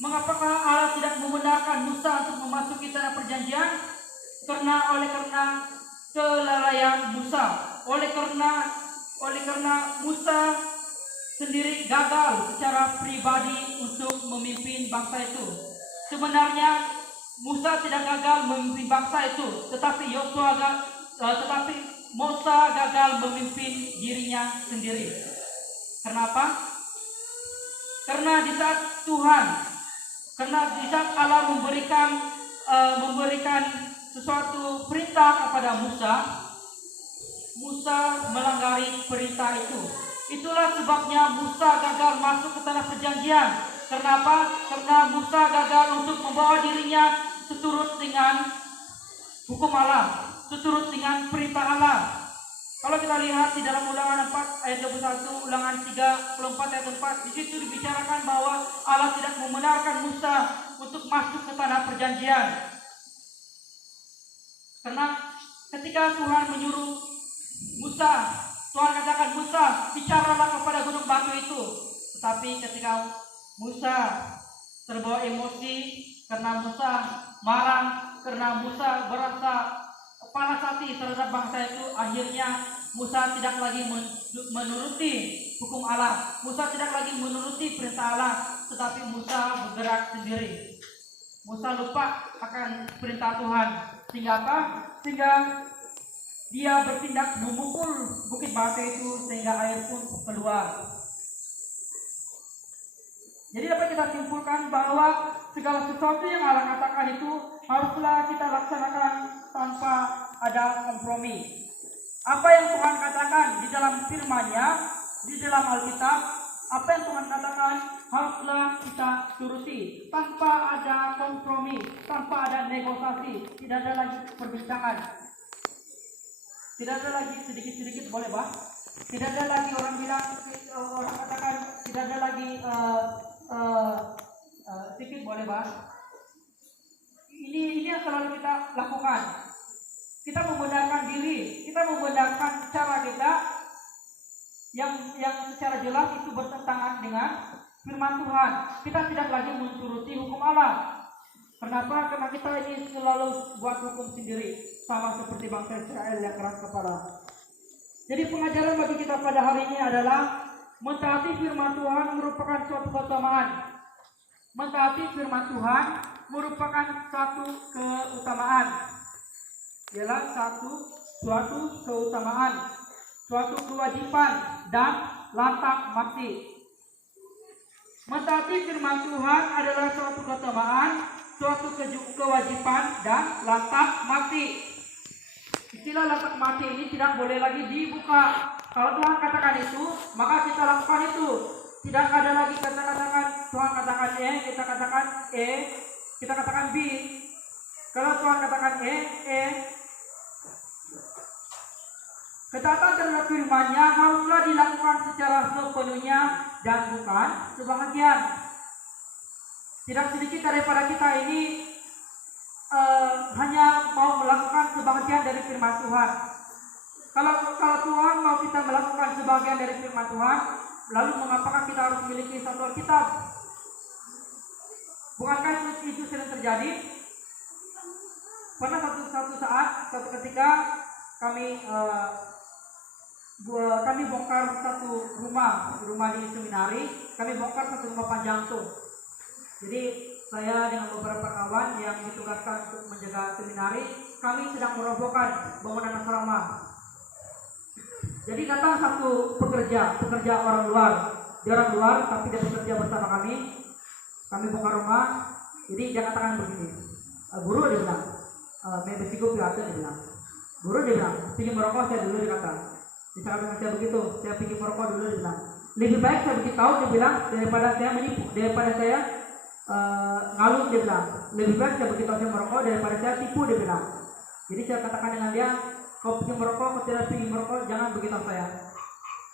Mengapakah Allah tidak membenarkan Musa untuk memasuki tanah perjanjian? Karena kelalaian Musa. Oleh karena Musa sendiri gagal secara pribadi untuk memimpin bangsa itu. Sebenarnya Musa tidak gagal memimpin bangsa itu, tetapi Musa gagal memimpin dirinya sendiri. Kenapa? Karena di saat Allah memberikan sesuatu perintah kepada Musa melanggar perintah itu. Itulah sebabnya Musa gagal masuk ke tanah perjanjian. Kenapa? Karena Musa gagal untuk membawa dirinya seturut dengan hukum Allah, seturut dengan perintah Allah. Kalau kita lihat di dalam Ulangan 4 ayat 21, Ulangan 34 ayat 4, di situ dibicarakan bahwa Allah tidak membenarkan Musa untuk masuk ke tanah perjanjian. Karena ketika Tuhan menyuruh Musa, Tuhan katakan, Musa, bicaralah kepada gunung batu itu. Tetapi ketika Musa terbawa emosi, karena Musa marah, karena Musa berasa panas hati terhadap bangsa itu, akhirnya Musa tidak lagi menuruti hukum Allah. Musa tidak lagi menuruti perintah Allah, tetapi Musa bergerak sendiri. Musa lupa akan perintah Tuhan. Sehingga apa? Sehingga dia bertindak memukul bukit batu itu sehingga air pun keluar. Jadi dapat kita simpulkan bahwa segala sesuatu yang Allah katakan itu haruslah kita laksanakan tanpa ada kompromi. Apa yang Tuhan katakan di dalam firman-Nya, di dalam Alkitab, apa yang Tuhan katakan haruslah kita turuti tanpa ada kompromi, tanpa ada negosiasi. Tidak ada lagi perbincangan. Tidak ada lagi sedikit-sedikit boleh bah. Tidak ada lagi orang katakan tidak ada lagi sedikit boleh bah. Ini yang selalu kita lakukan. Kita membenarkan diri, kita membenarkan cara kita yang secara jelas itu bertentangan dengan firman Tuhan. Kita tidak lagi menturuti hukum Allah. Kenapa? Karena kita ini selalu buat hukum sendiri, sama seperti bangsa Israel yang keras kepala. Jadi pengajaran bagi kita pada hari ini adalah mentaati firman Tuhan merupakan suatu keutamaan. Mentaati firman Tuhan merupakan suatu keutamaan. Ialah suatu keutamaan. suatu kewajiban dan lantak mati. Mentaati firman Tuhan adalah suatu keutamaan, suatu kewajiban dan lantak mati. Istilah lantak mati ini tidak boleh lagi dibuka. Kalau Tuhan katakan itu, maka kita lakukan itu. Tidak ada lagi kata-katakan Tuhan katakan E, kita katakan E, kita katakan B. Kalau Tuhan katakan E. Ketaatan terhadap firman-Nya haruslah dilakukan secara sepenuhnya dan bukan sebahagian. Tidak sedikit daripada kita ini hanya mau melakukan sebahagian dari firman Tuhan. Kalau Tuhan mau kita melakukan sebahagian dari firman Tuhan, lalu mengapakah kita harus memiliki satu Alkitab? Bukankah itu sering terjadi? Pernah satu ketika kami bongkar satu rumah di seminari. Kami bongkar satu rumah panjangtung. Jadi saya dengan beberapa kawan yang ditugaskan untuk menjaga seminari, kami sedang merobohkan bangunan asrama. Jadi datang satu pekerja orang luar. Dia orang luar tapi dia bekerja bersama kami. Kami bongkar rumah. Jadi dia katakan begini, guru dia bilang, membesiku piatu dia bilang. Guru dia bilang, pergi merokok saya dulu, dia kata. Misalkan dengan saya begitu, saya pergi merokok dulu, dia bilang. Lebih baik saya beritahu, dia bilang, daripada saya menipu, daripada saya ngalung, dia bilang. Lebih baik saya beritahu saya merokok daripada saya tipu, dia bilang. Jadi saya katakan dengan dia, kau pergi merokok, kau tidak pergi merokok, jangan beritahu saya.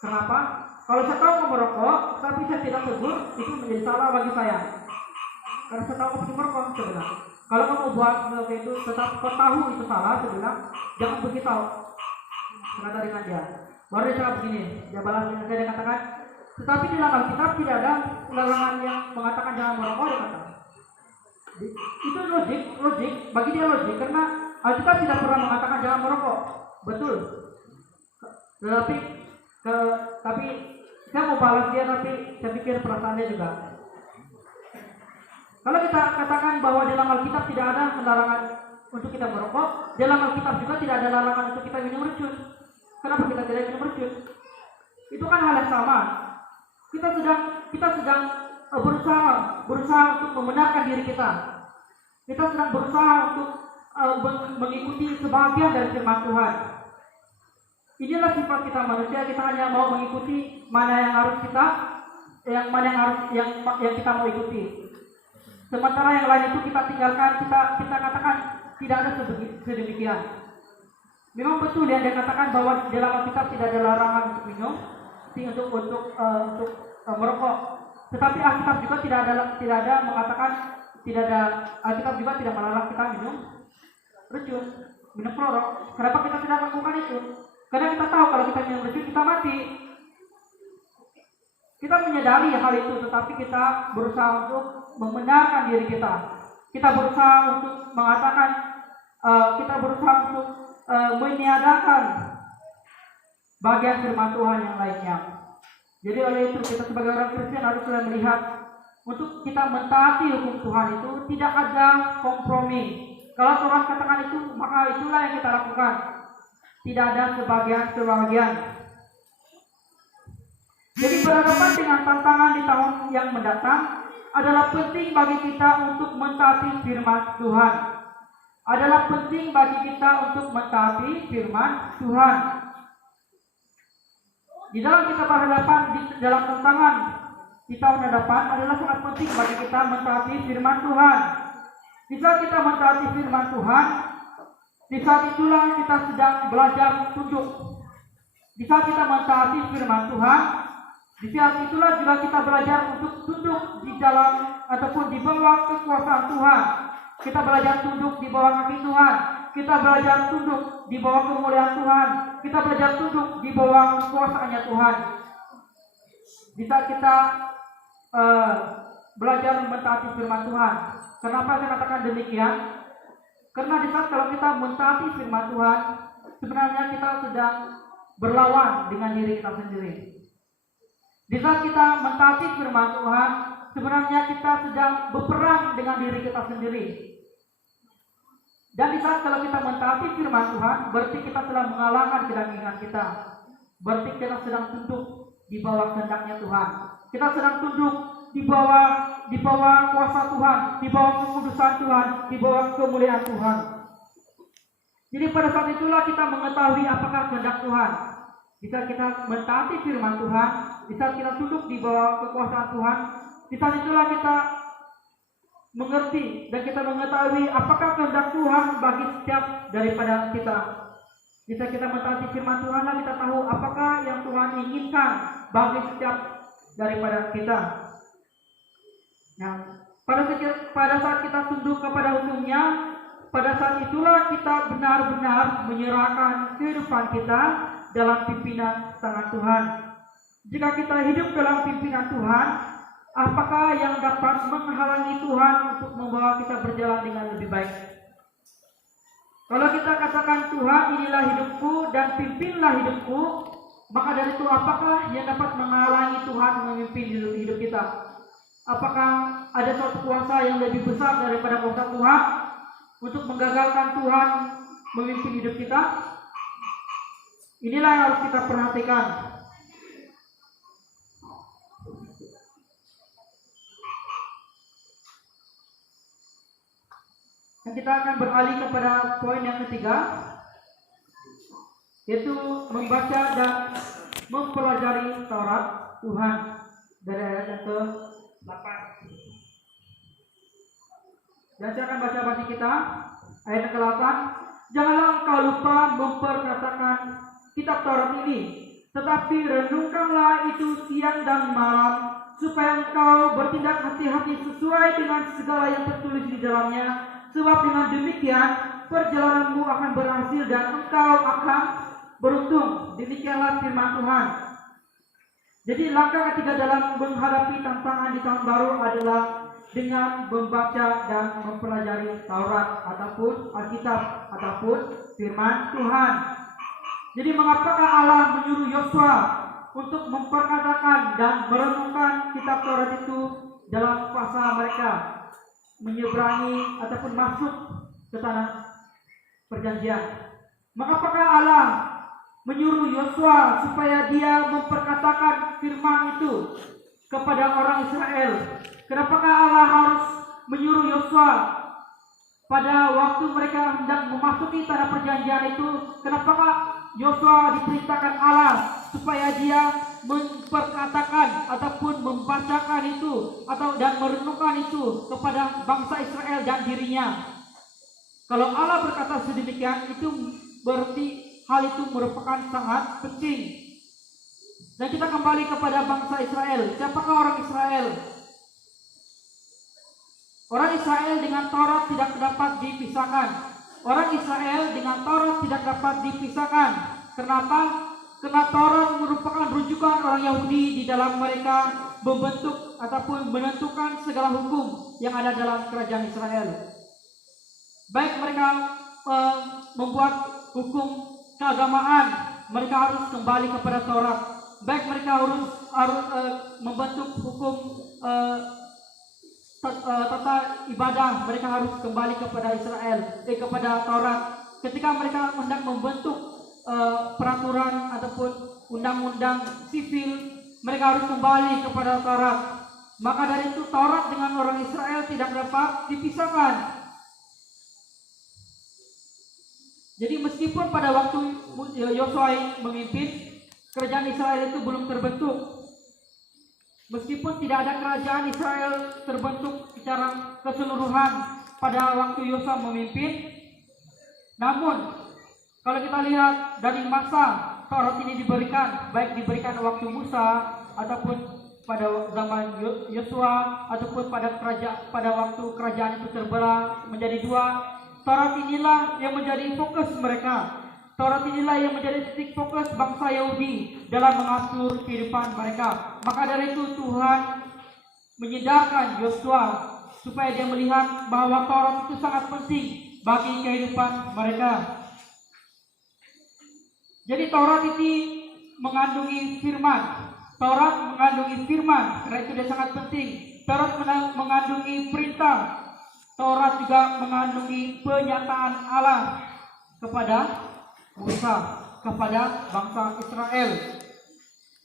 Kenapa? Kalau saya tahu kau merokok, tapi saya tidak tegur, itu menjadi salah bagi saya. Karena saya tahu kau pergi merokok, saya bilang. Kalau kamu buat itu, tetap kau tahu itu salah, saya bilang, jangan beritahu. Kata dengan dia. Baru dia cakap begini, dia balas dengan saya, dia katakan, tetapi di dalam Alkitab tidak ada larangan yang mengatakan jangan merokok, dia kata. Itu logik, bagi dia logik, karena Alkitab tidak pernah mengatakan jangan merokok. Betul. Tapi saya mau balas dia, tapi saya pikir perasaan dia juga. Kalau kita katakan bahwa dalam Alkitab tidak ada larangan untuk kita merokok, dalam Alkitab juga tidak ada larangan untuk kita minum racun. Kenapa kita tidak minum racun? Itu kan hal yang sama. Kita sedang berusaha untuk membenarkan diri kita. Kita sedang berusaha untuk mengikuti sebagian dari firman Tuhan. Inilah sifat kita manusia. Kita hanya mau mengikuti mana yang harus kita, yang kita mau ikuti. Sementara yang lain itu kita tinggalkan, kita katakan tidak ada sedemikian. Memang betul yang dia katakan bahwa dalam Alkitab tidak ada larangan untuk minum, untuk merokok. Tetapi Alkitab juga tidak ada mengatakan, Alkitab juga tidak melarang kita minum racun, minum klorok. Kenapa kita tidak melakukan itu? Karena kita tahu kalau kita minum racun kita mati. Kita menyadari hal itu, tetapi kita berusaha untuk membenarkan diri kita. Kita berusaha untuk mengatakan, kita berusaha untuk meniadakan bagian firman Tuhan yang lainnya. Jadi oleh itu kita sebagai orang Kristen haruslah melihat untuk kita mentaati hukum Tuhan itu tidak ada kompromi. Kalau Tuhan katakan itu, maka itulah yang kita lakukan. Tidak ada sebagian. Jadi berhadapan dengan tantangan di tahun yang mendatang adalah penting bagi kita untuk mentaati firman Tuhan. Adalah penting bagi kita untuk mentaati firman Tuhan. Di dalam kita berhadapan dalam tantangan di tahun yang depan adalah sangat penting bagi kita mentaati firman Tuhan. Di saat kita mentaati firman Tuhan, di saat itulah kita sedang belajar tunduk. Di saat kita mentaati firman Tuhan, di saat itulah juga kita belajar untuk tunduk di dalam ataupun di bawah kekuasaan Tuhan. Kita belajar tunduk di bawah kaki Tuhan. Kita belajar tunduk di bawah kemuliaan Tuhan. Kita belajar tunduk di bawah kekuasaannya Tuhan. Di saat kita belajar mentaati firman Tuhan. Kenapa saya katakan demikian? Karena di saat kalau kita mentaati firman Tuhan, sebenarnya kita sedang berlawan dengan diri kita sendiri. Di saat kita mentaati firman Tuhan, sebenarnya kita sedang berperang dengan diri kita sendiri. Dan di saat kalau kita mentaati firman Tuhan, berarti kita telah mengalahkan kedagingan kita. berarti kita sedang tunduk di bawah kehendaknya Tuhan. Kita sedang tunduk di bawah kuasa Tuhan, di bawah kekudusan Tuhan, di bawah kemuliaan Tuhan. Jadi pada saat itulah kita mengetahui apakah kehendak Tuhan. Bisa kita mentaati firman Tuhan, bisa kita tunduk di bawah kekuasaan Tuhan. Di saat itulah kita mengerti dan kita mengetahui apakah kehendak Tuhan bagi setiap daripada kita. Bisa kita mentaati firman Tuhan, lah kita tahu apakah yang Tuhan inginkan bagi setiap daripada kita. Nah, pada saat kita tunduk kepada hukumnya, pada saat itulah kita benar-benar menyerahkan kehidupan kita dalam pimpinan tangan Tuhan. Jika kita hidup dalam pimpinan Tuhan, apakah yang dapat menghalangi Tuhan untuk membawa kita berjalan dengan lebih baik? Kalau kita katakan Tuhan inilah hidupku dan pimpinlah hidupku, maka dari itu apakah yang dapat menghalangi Tuhan memimpin hidup kita? Apakah ada suatu kuasa yang lebih besar daripada kuasa Tuhan untuk menggagalkan Tuhan memimpin hidup kita? Inilah yang harus kita perhatikan. Dan kita akan beralih kepada poin yang ketiga, yaitu membaca dan mempelajari Taurat Tuhan dari ayat yang ke-8. Dan saya akan baca bagi kita ayat yang ke-8. Janganlah engkau lupa memperkatakan kitab Taurat ini, tetapi renungkanlah itu siang dan malam, supaya engkau bertindak hati-hati sesuai dengan segala yang tertulis di dalamnya. Sebab dengan demikian perjalananmu akan berhasil dan engkau akan beruntung. Demikianlah firman Tuhan. Jadi langkah ketiga dalam menghadapi tantangan di tahun baru adalah dengan membaca dan mempelajari Taurat ataupun Alkitab ataupun firman Tuhan. Jadi mengapakah Allah menyuruh Yosua untuk memperkatakan dan merenungkan kitab Taurat itu dalam kuasa mereka menyeberangi ataupun masuk ke tanah perjanjian? Mengapakah Allah menyuruh Yosua supaya dia memperkatakan firman itu kepada orang Israel? Kenapakah Allah harus menyuruh Yosua pada waktu mereka hendak memasuki tanah perjanjian itu? Kenapakah Yosua diperintahkan Allah supaya dia memperkatakan ataupun membacakan itu dan merenungkan itu kepada bangsa Israel dan dirinya? Kalau Allah berkata sedemikian, itu berarti hal itu merupakan sangat penting. Dan kita kembali kepada bangsa Israel. Siapakah orang Israel? Orang Israel dengan Taurat tidak dapat dipisahkan. Orang Israel dengan Taurat tidak dapat dipisahkan. Kenapa? Karena Taurat merupakan rujukan orang Yahudi di dalam mereka membentuk ataupun menentukan segala hukum yang ada dalam kerajaan Israel. Baik mereka membuat hukum keagamaan, mereka harus kembali kepada Taurat. Baik mereka harus membentuk hukum tata ibadah, mereka harus kembali kepada kepada Taurat. Ketika mereka hendak membentuk peraturan ataupun undang-undang sivil, mereka harus kembali kepada Taurat. Maka dari itu Taurat dengan orang Israel tidak dapat dipisahkan. Jadi meskipun pada waktu Yosua memimpin, kerajaan Israel itu belum terbentuk. Meskipun tidak ada kerajaan Israel terbentuk secara keseluruhan pada waktu Yosua memimpin, namun kalau kita lihat dari masa Taurat ini diberikan, baik diberikan waktu Musa ataupun pada zaman Yosua ataupun pada waktu kerajaan itu terbelah menjadi dua, Taurat inilah yang menjadi fokus mereka. Taurat inilah yang menjadi titik fokus bangsa Yahudi dalam mengatur kehidupan mereka. Maka dari itu Tuhan menyedarkan Yosua supaya dia melihat bahwa Taurat itu sangat penting bagi kehidupan mereka. Jadi Taurat ini mengandungi firman. Taurat mengandungi firman, karena itu dia sangat penting. Taurat mengandungi perintah. Taurat juga mengandungi penyataan Allah kepada Musa. kepada bangsa Israel.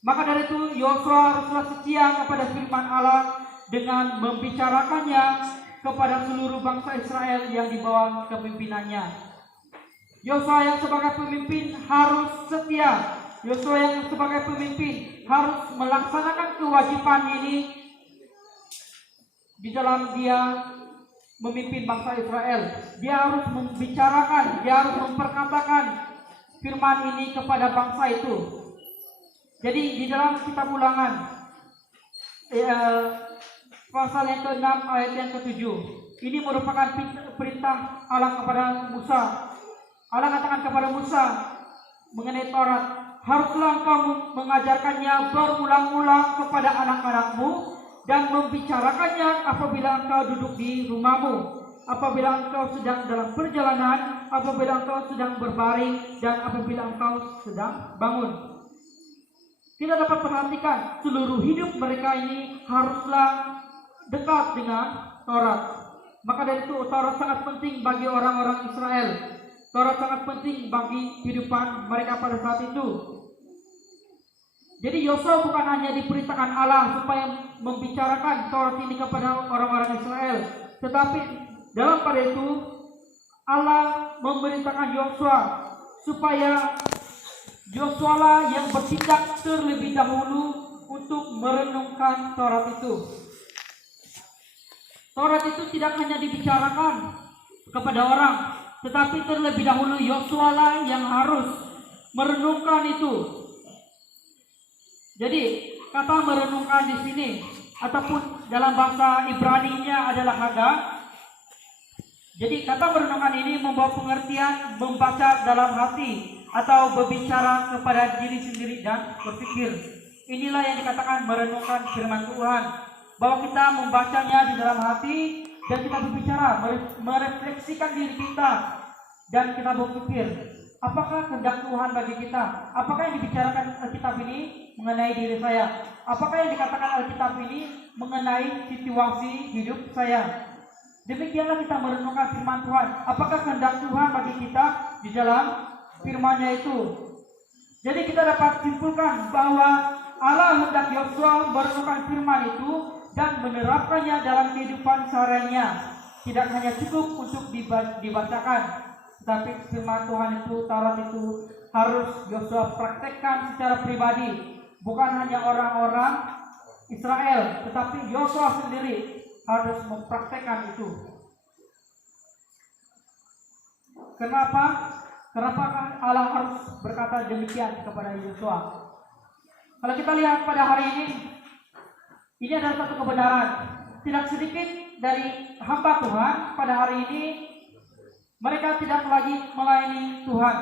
Maka dari itu Yosua haruslah setia kepada firman Allah dengan membicarakannya kepada seluruh bangsa Israel yang di bawah kepemimpinannya. Yosua yang sebagai pemimpin harus setia. Yosua yang sebagai pemimpin harus melaksanakan kewajiban ini di dalam dia memimpin bangsa Israel. Dia harus membicarakan, dia harus memperkatakan firman ini kepada bangsa itu. Jadi di dalam kitab Ulangan pasal yang ke-6 ayat yang ke-7, ini merupakan perintah Allah kepada Musa. Allah katakan kepada Musa mengenai Taurat, haruslah engkau mengajarkannya berulang-ulang kepada anak-anakmu dan membicarakannya apabila engkau duduk di rumahmu, apabila engkau sedang dalam perjalanan, apabila engkau sedang berbaring, dan apabila engkau sedang bangun. Kita dapat perhatikan seluruh hidup mereka ini haruslah dekat dengan Taurat. Maka dari itu Taurat sangat penting bagi orang-orang Israel. Taurat sangat penting bagi kehidupan mereka pada saat itu. Jadi Yosua bukan hanya diperintahkan Allah supaya membicarakan Taurat ini kepada orang-orang Israel, tetapi dalam pada itu Allah memerintahkan Yosua supaya Yosua lah yang bertindak terlebih dahulu untuk merenungkan Taurat itu. Taurat itu tidak hanya dibicarakan kepada orang, tetapi terlebih dahulu Yosua lah yang harus merenungkan itu. Jadi kata merenungkan di sini ataupun dalam bahasa Ibrani-nya adalah haga. Jadi kata merenungkan ini membawa pengertian membaca dalam hati atau berbicara kepada diri sendiri dan berpikir. Inilah yang dikatakan merenungkan firman Tuhan, bahwa kita membacanya di dalam hati dan kita berbicara, merefleksikan diri kita dan kita berpikir, apakah kehendak Tuhan bagi kita? Apakah yang dibicarakan Alkitab ini mengenai diri saya? Apakah yang dikatakan Alkitab ini mengenai situasi hidup saya? Demikianlah kita merenungkan firman Tuhan. Apakah kehendak Tuhan bagi kita di dalam firman-Nya itu? Jadi kita dapat simpulkan bahwa Allah hendak Yosua merenungkan firman itu dan menerapkannya dalam kehidupan sehariannya. Tidak hanya cukup untuk dibacakan, tetapi firman Tuhan itu, Taurat itu harus Yosua praktekkan secara pribadi. Bukan hanya orang-orang Israel, tetapi Yosua sendiri harus mempraktekkan itu. Kenapa Allah harus berkata demikian kepada Yosua? Kalau kita lihat pada hari ini adalah satu kebenaran. Tidak sedikit dari hamba Tuhan pada hari ini mereka tidak lagi melayani Tuhan,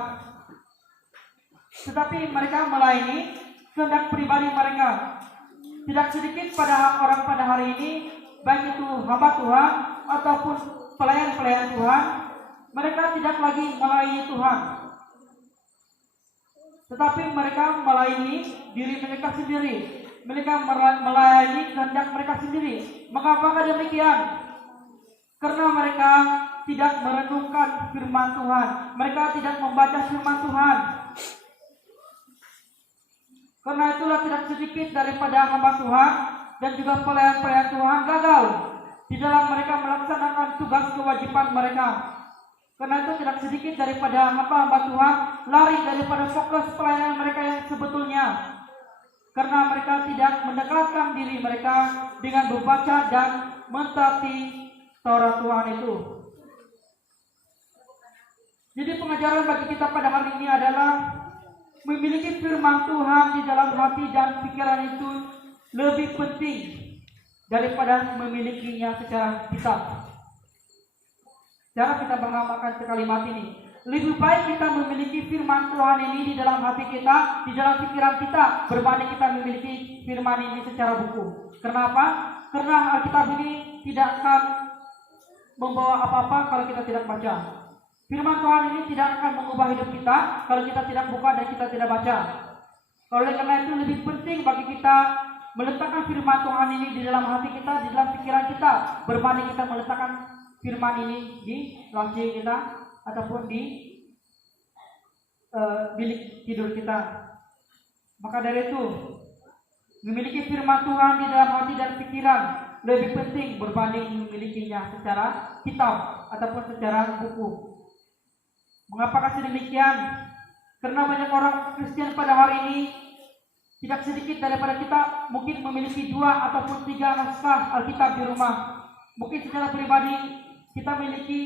tetapi mereka melayani kehendak pribadi mereka. Tidak sedikit pada orang pada hari ini, baik itu hamba Tuhan ataupun pelayan-pelayan Tuhan, mereka tidak lagi melayani Tuhan, tetapi mereka melayani diri mereka sendiri. Mereka melayani kehendak mereka sendiri. Mengapa demikian? Karena mereka tidak merenungkan firman Tuhan. Mereka tidak membaca firman Tuhan. Karena itulah tidak sedikit daripada hamba Tuhan dan juga pelayan-pelayan Tuhan gagal di dalam mereka melaksanakan tugas kewajiban mereka. Karena itu tidak sedikit daripada hamba-hamba Tuhan lari daripada fokus pelayanan mereka yang sebetulnya. Karena mereka tidak mendekatkan diri mereka dengan membaca dan mentaati Taurat Tuhan itu. Jadi pengajaran bagi kita pada hari ini adalah memiliki firman Tuhan di dalam hati dan pikiran itu lebih penting daripada memilikinya secara kitab. Jangan kita mengamalkan kalimat ini. Lebih baik kita memiliki firman Tuhan ini di dalam hati kita, di dalam pikiran kita, berbanding kita memiliki firman ini secara buku. Kenapa? Karena Alkitab ini tidak akan membawa apa-apa kalau kita tidak baca. Firman Tuhan ini tidak akan mengubah hidup kita kalau kita tidak buka dan kita tidak baca. Oleh karena itu lebih penting bagi kita meletakkan firman Tuhan ini di dalam hati kita, di dalam pikiran kita, berbanding kita meletakkan firman ini di laci kita ataupun di bilik tidur kita. Maka dari itu, memiliki firman Tuhan di dalam hati dan pikiran lebih penting berbanding memilikinya secara kitab ataupun secara buku. Mengapa kasih demikian? Karena banyak orang Kristen pada hari ini, tidak sedikit daripada kita mungkin memiliki 2 ataupun 3 naskah Alkitab di rumah. Mungkin secara pribadi kita memiliki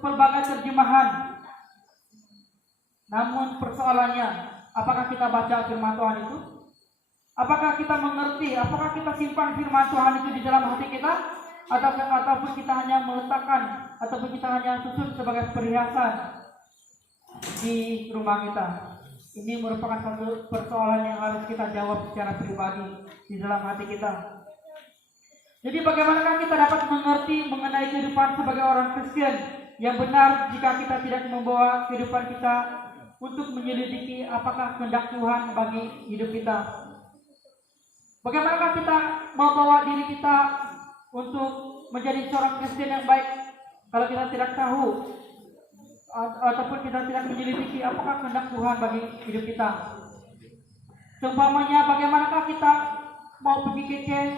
pelbagai terjemahan. Namun persoalannya, apakah kita baca firman Tuhan itu? Apakah kita mengerti? Apakah kita simpan firman Tuhan itu di dalam hati kita? Ataupun kita hanya meletakkan, ataupun kita hanya susun sebagai perhiasan di rumah kita? Ini merupakan satu persoalan yang harus kita jawab secara pribadi di dalam hati kita. Jadi bagaimanakah kita dapat mengerti mengenai kehidupan sebagai orang Kristen yang benar jika kita tidak membawa kehidupan kita untuk menyelidiki apakah kehendak Tuhan bagi hidup kita? Bagaimanakah kita membawa diri kita untuk menjadi seorang Kristen yang baik kalau kita tidak tahu ataupun kita tidak menyelidiki apakah kehendak Tuhan bagi hidup kita? Seumpamanya bagaimanakah kita mau pergi ke camp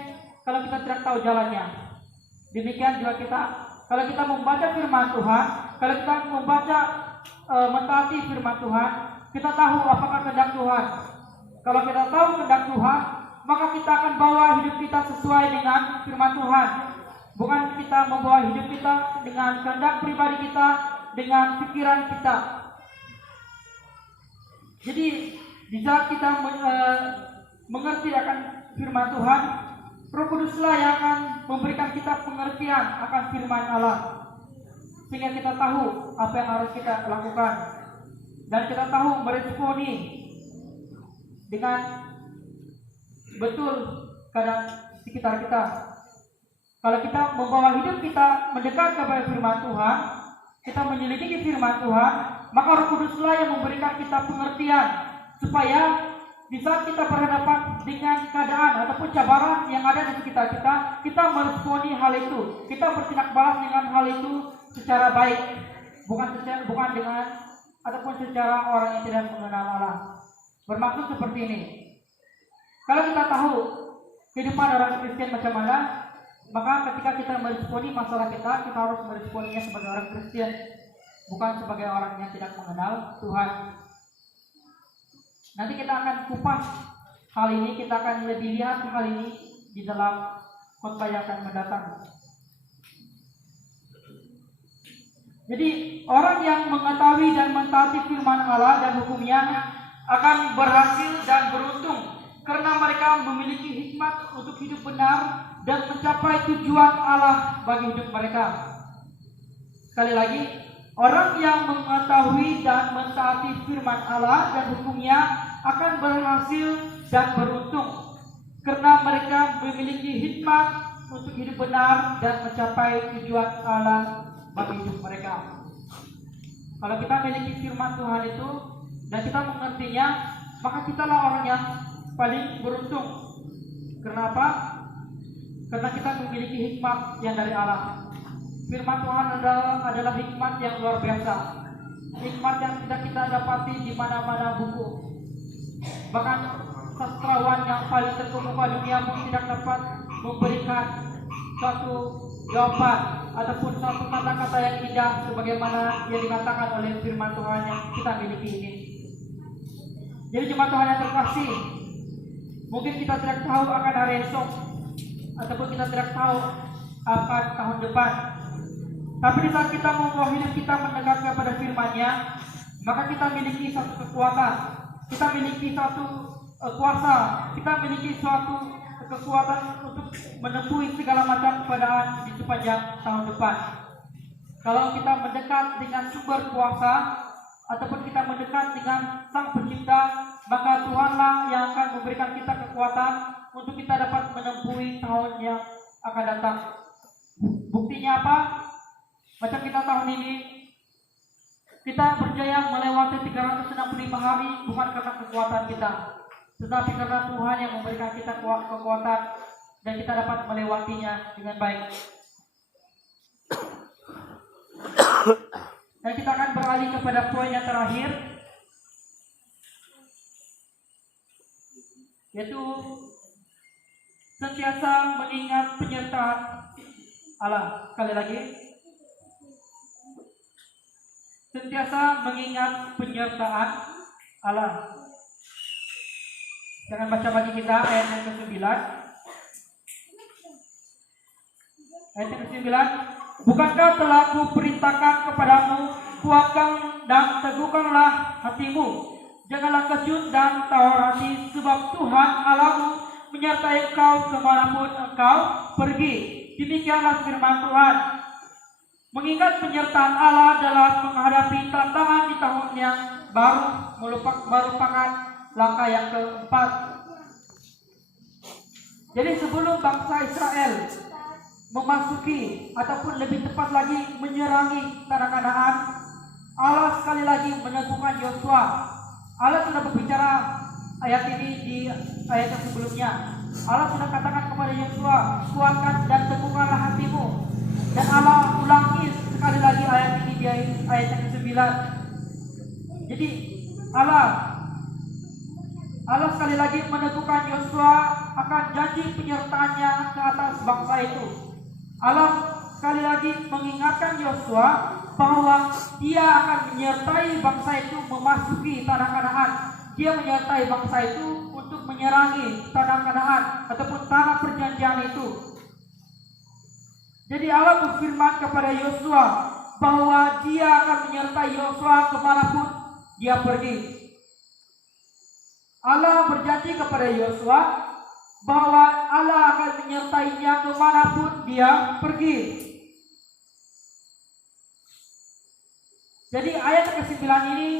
kalau kita tidak tahu jalannya? Demikian juga kita, kalau kita membaca firman Tuhan, kalau kita membaca mentaati firman Tuhan, kita tahu apakah kehendak Tuhan. Kalau kita tahu kehendak Tuhan, maka kita akan bawa hidup kita sesuai dengan firman Tuhan. Bukan kita membawa hidup kita dengan kehendak pribadi kita, dengan pikiran kita. Jadi di saat kita mengerti akan firman Tuhan, Roh Kuduslah yang akan memberikan kita pengertian akan firman Allah, sehingga kita tahu apa yang harus kita lakukan dan kita tahu meresponi dengan betul keadaan sekitar kita. Kalau kita membawa hidup kita mendekat kepada firman Tuhan, kita menyelidiki firman Tuhan, maka Roh Kuduslah yang memberikan kita pengertian supaya di saat kita berhadapan dengan keadaan ataupun cabaran yang ada di sekitar kita, kita meresponi hal itu, kita bertindak balas dengan hal itu secara baik, bukan dengan ataupun secara orang yang tidak mengenal Allah. Bermaksud seperti ini. Kalau kita tahu kehidupan orang Kristen macam mana, maka ketika kita meresponi masalah kita harus meresponinya sebagai orang Kristen, bukan sebagai orang yang tidak mengenal Tuhan. Nanti kita akan kupas hal ini, kita akan lebih lihat hal ini di dalam khotbah yang akan mendatang. Jadi orang yang mengetahui dan mentaati firman Allah dan hukumnya akan berhasil dan beruntung, karena mereka memiliki hikmat untuk hidup benar dan mencapai tujuan Allah bagi hidup mereka. Sekali lagi, orang yang mengetahui dan mentaati firman Allah dan hukumnya akan berhasil dan beruntung, karena mereka memiliki hikmat untuk hidup benar dan mencapai tujuan Allah bagi hidup mereka. Kalau kita memiliki firman Tuhan itu dan kita mengertinya, maka kitalah orang yang paling beruntung. Kenapa? Karena kita memiliki hikmat yang dari Allah. Firman Tuhan adalah hikmat yang luar biasa, hikmat yang tidak kita dapati di mana-mana buku. Bahkan sastrawan yang paling terkemuka dunia pun tidak dapat memberikan suatu jawaban ataupun suatu kata-kata yang indah sebagaimana yang dikatakan oleh firman Tuhan yang kita miliki ini. Jadi jemaat Tuhan yang terkasih, mungkin kita tidak tahu akan hari esok ataupun kita tidak tahu akan tahun depan. Tapi di saat kita membawa hidup kita mendekat kepada firman-Nya, maka kita memiliki satu kekuatan, kita memiliki satu kuasa, kita memiliki suatu kekuatan untuk menempuhi segala macam keadaan di sepanjang tahun depan. Kalau kita mendekat dengan sumber kuasa ataupun kita mendekat dengan Sang Pencipta, maka Tuhanlah yang akan memberikan kita kekuatan untuk kita dapat menempuhi tahun yang akan datang. Buktinya apa? Macam kita tahun ini, kita berjaya melewati 365 hari bukan karena kekuatan kita, tetapi karena Tuhan yang memberikan kita kekuatan dan kita dapat melewatinya dengan baik. Dan kita akan beralih kepada poin yang terakhir, yaitu sentiasa mengingat penyertaan Allah. Sekali lagi, sentiasa mengingat penyertaan Allah. Jangan baca bagi kita ayat yang ke-9. Ayat yang ke-9, bukankah telah kuperintahkan kepadamu, kuatkan dan teguhkanlah hatimu, janganlah kecut dan tawar hati, sebab Tuhan Allahmu menyertai engkau kemanapun engkau pergi. Demikianlah firman Tuhan. Mengingat penyertaan Allah dalam menghadapi tantangan di tahun yang baru merupakan langkah yang keempat. Jadi sebelum bangsa Israel memasuki ataupun lebih tepat lagi menyerangi tanah Kanaan, Allah sekali lagi meneguhkan Yosua. Allah sudah berbicara ayat ini di ayat yang sebelumnya. Allah sudah katakan kepada Yosua, kuatkan dan teguhkanlah hatimu. Dan Allah ulangi sekali lagi ayat ini di ayat yang ke-9. Jadi Allah sekali lagi meneguhkan Yosua akan janji penyertaannya ke atas bangsa itu. Allah sekali lagi mengingatkan Yosua bahwa dia akan menyertai bangsa itu memasuki tanah Kanaan. Dia menyertai bangsa itu untuk menyerangi tanah Kanaan ataupun tanah perjanjian itu. Jadi Allah berfirman kepada Yosua bahwa dia akan menyertai Yosua kemanapun dia pergi. Allah berjanji kepada Yosua bahwa Allah akan menyertainya kemanapun dia pergi. Jadi ayat ke-9 ini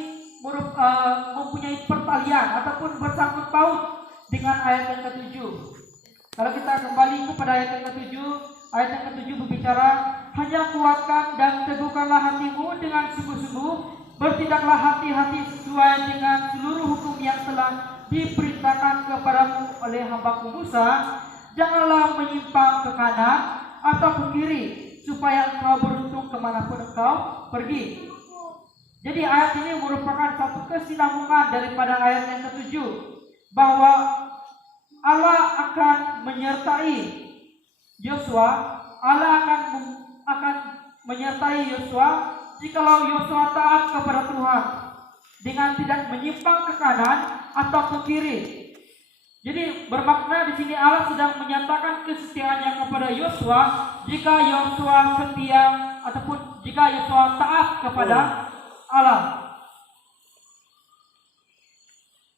mempunyai pertalian ataupun bersangkut paut dengan ayat yang ke-7. Kalau kita kembali kepada ayat yang ke-7, ayat yang ke-7 berbicara, hanya kuatkan dan teguhkanlah hatimu dengan sungguh-sungguh, bertindaklah hati-hati sesuai dengan seluruh hukum yang telah diperintahkan kepadamu oleh hamba-Ku Musa. Janganlah menyimpang ke kanan atau ke kiri, supaya engkau beruntung kemanapun engkau pergi. Jadi ayat ini merupakan satu kesinambungan daripada ayat yang ke-7, bahwa Allah akan menyertai Yosua. Allah akan menyertai Yosua jikalau Yosua taat kepada Tuhan dengan tidak menyimpang ke kanan atau ke kiri. Jadi bermakna di sini Allah sedang menyatakan kesetiaannya kepada Yosua jika Yosua setia ataupun jika Yosua taat kepada Allah.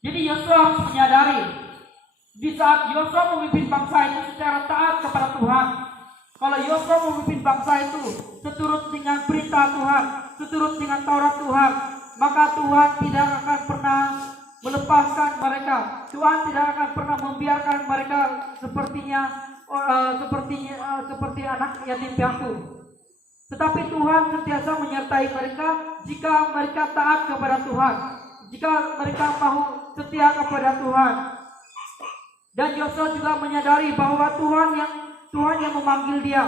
Jadi Yosua harus menyadari di saat Yosua memimpin bangsa itu secara taat kepada Tuhan. Kalau Yosua memimpin bangsa itu seturut dengan perintah Tuhan, seturut dengan Taurat Tuhan, maka Tuhan tidak akan pernah melepaskan mereka. Tuhan tidak akan pernah membiarkan mereka seperti anak yatim piatu. Tetapi Tuhan sentiasa menyertai mereka jika mereka taat kepada Tuhan, jika mereka mau setia kepada Tuhan. Dan Yosua juga menyadari bahwa Tuhan yang memanggil dia,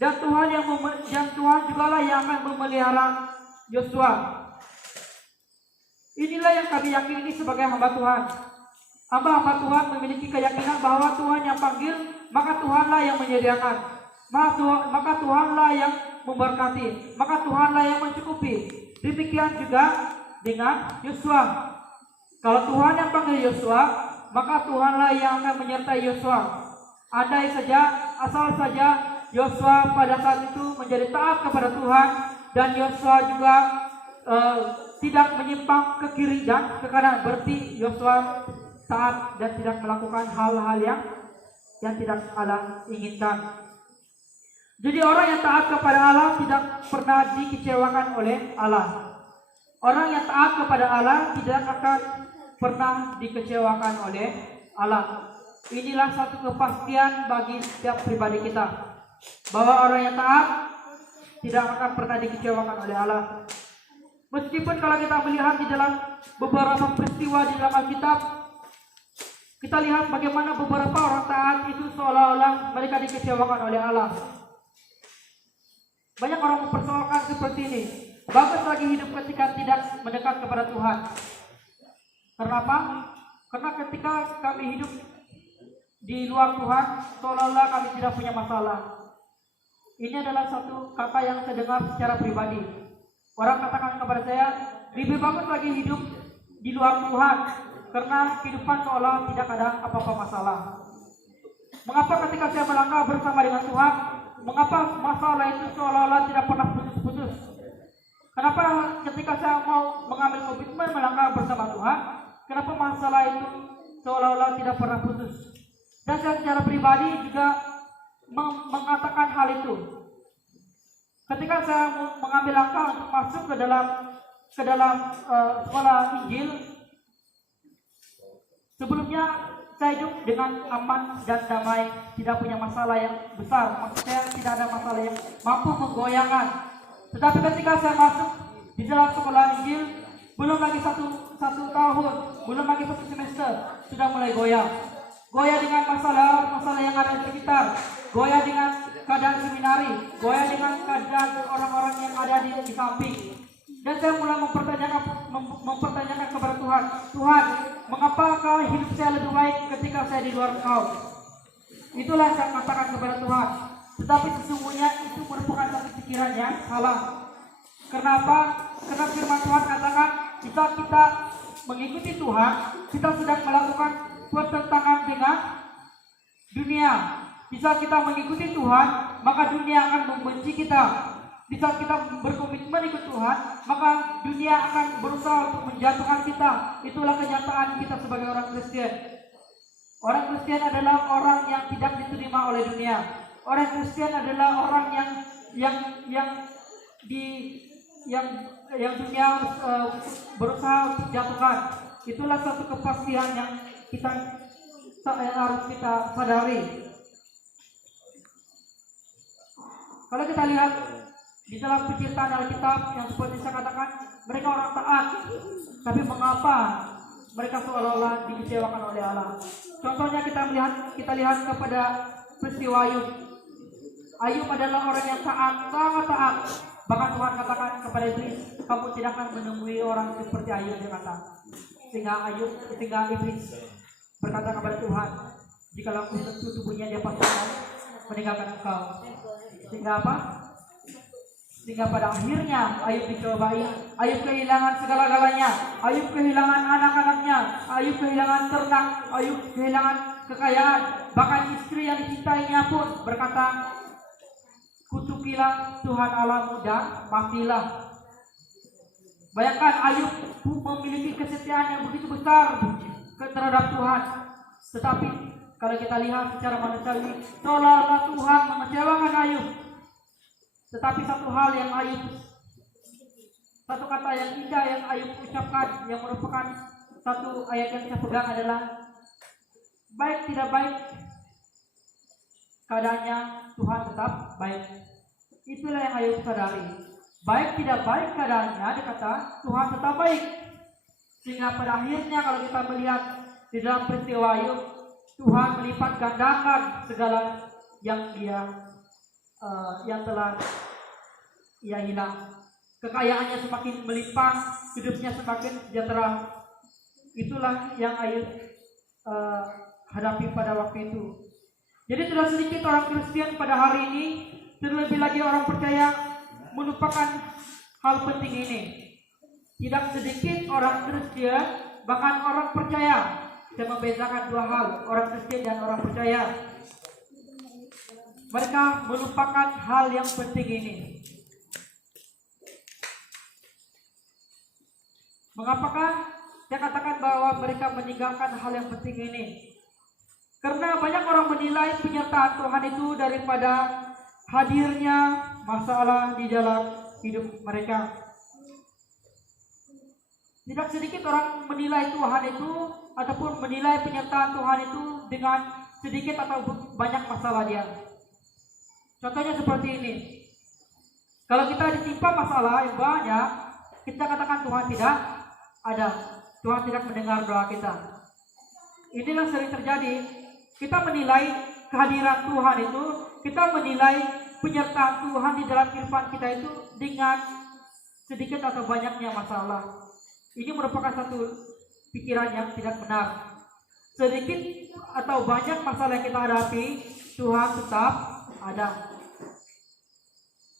dan Tuhan jugalah yang akan memelihara Yosua. Inilah yang kami yakini sebagai hamba Tuhan. Hamba-hamba Tuhan memiliki keyakinan bahwa Tuhan yang panggil, maka Tuhanlah yang menyediakan, maka Tuhanlah yang memberkati, maka Tuhanlah yang mencukupi. Demikian juga dengan Yosua. Kalau Tuhan yang panggil Yosua, maka Tuhanlah yang akan menyertai Yosua. Asal saja Yosua pada saat itu menjadi taat kepada Tuhan, dan Yosua juga tidak menyimpang ke kiri dan ke kanan, berarti Yosua taat dan tidak melakukan hal-hal yang tidak Allah inginkan. Jadi orang yang taat kepada Allah tidak pernah dikecewakan oleh Allah. Orang yang taat kepada Allah tidak akan pernah dikecewakan oleh Allah. Inilah satu kepastian bagi setiap pribadi kita, bahwa orang yang taat tidak akan pernah dikecewakan oleh Allah. Meskipun kalau kita melihat di dalam beberapa peristiwa di dalam Alkitab, kita lihat bagaimana beberapa orang taat itu seolah-olah mereka dikecewakan oleh Allah. Banyak orang mempersoalkan seperti ini, bagus lagi hidup ketika tidak mendekat kepada Tuhan. Kenapa? Karena ketika kami hidup di luar Tuhan, seolah-olah kami tidak punya masalah. Ini adalah satu kata yang saya dengar secara pribadi. Orang katakan kepada saya, lebih bagus lagi hidup di luar Tuhan, karena kehidupan seolah tidak ada apa-apa masalah. Mengapa ketika saya melangkah bersama dengan Tuhan, mengapa masalah itu seolah-olah tidak pernah putus-putus? Kenapa ketika saya mau mengambil komitmen melangkah bersama Tuhan, kenapa masalah itu seolah-olah tidak pernah putus? Dan saya secara pribadi juga mengatakan hal itu. Ketika saya mengambil langkah untuk masuk ke dalam sekolah Injil, sebelumnya saya hidup dengan aman dan damai, tidak punya masalah yang besar. Maksud saya tidak ada masalah yang mampu menggoyangkan. Tetapi ketika saya masuk di dalam sekolah Injil, belum lagi satu tahun, belum lagi satu semester, sudah mulai goyah. Goyah dengan masalah yang ada di sekitar, goyah dengan keadaan seminari, goyah dengan keadaan orang-orang yang ada di samping. Dan saya mulai mempertanyakan kepada Tuhan, Tuhan, mengapa kau hidup saya lebih baik ketika saya di luar Kau? Itulah saya katakan kepada Tuhan. Tetapi sesungguhnya itu merupakan satu pikiran yang salah. Kenapa? Karena firman Tuhan katakan, jika kita mengikuti Tuhan, kita sedang melakukan pertentangan dengan dunia. Bisa kita mengikuti Tuhan, maka dunia akan membenci kita. Bisa kita berkomitmen ikut Tuhan, maka dunia akan berusaha untuk menjatuhkan kita. Itulah kenyataan kita sebagai orang Kristen. Orang Kristen adalah orang yang tidak diterima oleh dunia. Orang Kristen adalah orang yang dunia berusaha untuk jatuhkan. Itulah satu kepastian yang harus kita sadari. Kalau kita lihat di dalam penciptaan Alkitab yang seperti saya katakan, mereka orang taat, tapi mengapa mereka seolah-olah dikecewakan oleh Allah? Contohnya kita lihat kepada peristiwa Ayub. Ayub adalah orang yang taat, sangat taat. Bahkan Tuhan katakan kepada Iblis, kamu tidak akan menemui orang seperti Ayub, dia kata. Sehingga Iblis berkata kepada Tuhan, jikalau aku sentuh tubuhnya, dia pasti akan meninggalkan engkau. Sehingga pada akhirnya Ayub dicobai. Ayub kehilangan segala-galanya. Ayub kehilangan anak-anaknya. Ayub kehilangan ternak. Ayub kehilangan kekayaan. Bahkan istri yang dicintainya pun berkata, kutukilah Tuhan Allahmu dan matilah. Bayangkan Ayub memiliki kesetiaan yang begitu besar terhadap Tuhan. Tetapi kalau kita lihat secara manusiawi, seolah-olah Tuhan mengecewakan Ayub. Tetapi satu kata yang indah yang Ayub ucapkan, yang merupakan satu ayat yang saya pegang adalah, baik tidak baik keadaannya, Tuhan tetap baik. Itulah yang Ayub sadari. Baik tidak baik keadaannya, dia kata Tuhan tetap baik. Sehingga pada akhirnya kalau kita melihat di dalam peristiwa Ayub, Tuhan melipat gandakan segala yang telah ia hilang. Kekayaannya semakin melimpah, hidupnya semakin sejahtera. Itulah yang Ayub hadapi pada waktu itu. Jadi tidak sedikit orang Kristen pada hari ini, terlebih lagi orang percaya, melupakan hal penting ini. Tidak sedikit orang Kristen, bahkan orang percaya, saya membedakan dua hal, orang Kristen dan orang percaya. Mereka melupakan hal yang penting ini. Mengapakah saya katakan bahwa mereka meninggalkan hal yang penting ini? Karena banyak orang menilai penyertaan Tuhan itu daripada hadirnya masalah di dalam hidup mereka. Tidak sedikit orang menilai Tuhan itu ataupun menilai penyertaan Tuhan itu dengan sedikit atau banyak masalah dia. Contohnya seperti ini. Kalau kita ditimpa masalah yang banyak, kita katakan Tuhan tidak ada. Tuhan tidak mendengar doa kita. Inilah sering terjadi. Kita menilai kehadiran Tuhan itu, kita menilai penyertaan Tuhan di dalam kehidupan kita itu dengan sedikit atau banyaknya masalah. Ini merupakan satu pikiran yang tidak benar. sedikit atau banyak masalah yang kita hadapi, Tuhan tetap ada.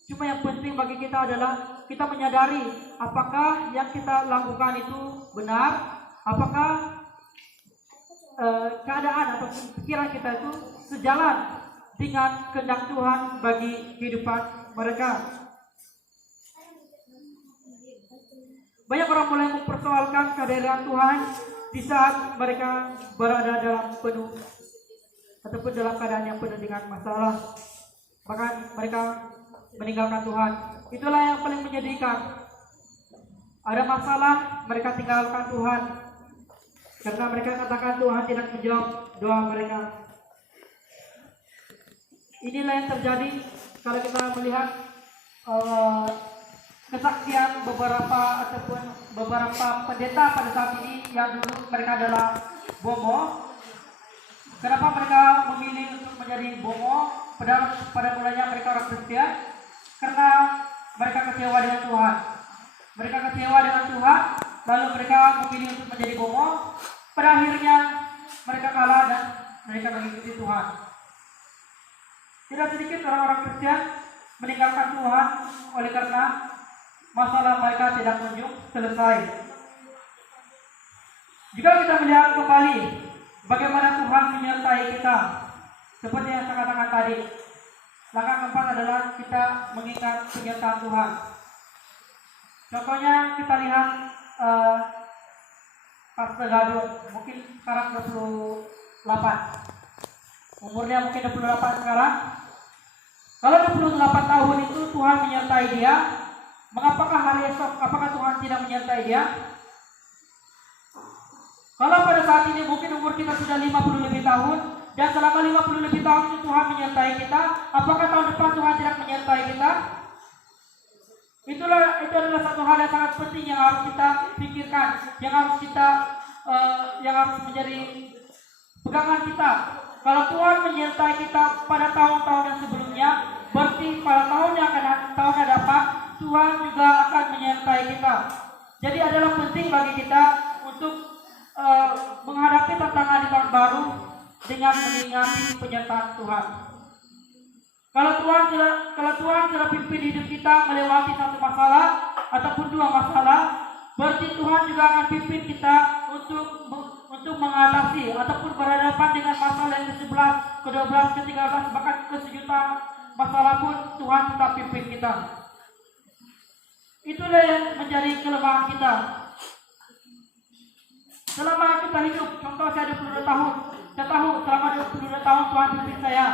Cuma yang penting bagi kita adalah kita menyadari apakah yang kita lakukan itu benar, apakah keadaan atau pikiran kita itu sejalan dengan kehendak Tuhan bagi kehidupan mereka. Banyak orang mulai mempersoalkan kehadiran Tuhan di saat mereka berada dalam penuh ataupun dalam keadaan yang penuh dengan masalah. Bahkan mereka meninggalkan Tuhan. Itulah yang paling menyedihkan. Ada masalah, mereka tinggalkan Tuhan karena mereka katakan Tuhan tidak menjawab doa mereka. Inilah yang terjadi kalau kita melihat kesaksian beberapa pendeta pada saat ini yang dulu mereka adalah bomo. Kenapa mereka memilih untuk menjadi bomo? Padahal pada mulanya mereka orang Kristen, karena mereka kecewa dengan Tuhan. Mereka kecewa dengan Tuhan, lalu mereka memilih untuk menjadi bomo. Pada akhirnya mereka kalah dan mereka mengikuti Tuhan. Tidak sedikit orang-orang Kristen meninggalkan Tuhan oleh karena masalah mereka tidak kunjung selesai. Jika kita melihat kembali bagaimana Tuhan menyertai kita, seperti yang saya katakan tadi, langkah keempat adalah kita mengingat penyertaan Tuhan. Contohnya kita lihat Pastor Gadung, mungkin sekarang 28, umurnya mungkin 28 sekarang. Kalau 28 tahun itu Tuhan menyertai dia, mengapakah hari esok, apakah Tuhan tidak menyertai dia? Kalau pada saat ini mungkin umur kita sudah 50 lebih tahun, dan selama 50 lebih tahun itu Tuhan menyertai kita, apakah tahun depan Tuhan tidak menyertai kita? Itu adalah satu hal yang sangat penting yang harus kita pikirkan, yang harus menjadi pegangan kita. Kalau Tuhan menyertai kita pada tahun-tahun yang sebelumnya, berarti pada tahun yang hadapan Tuhan juga akan menyertai kita. Jadi adalah penting bagi kita untuk menghadapi tantangan di tahun baru dengan mengingati penyertaan Tuhan. Kalau Tuhan sudah pimpin hidup kita melewati satu masalah ataupun dua masalah, berarti Tuhan juga akan pimpin kita untuk mengatasi ataupun berhadapan dengan masalah yang ke-11, ke-12, ke-13, bahkan ke-1.000.000 masalah pun Tuhan tetap pimpin kita. Itulah yang menjadi kelemahan kita. Selama kita hidup, contoh saya 22 tahun, saya tahu selama 22 tahun Tuhan pimpin saya.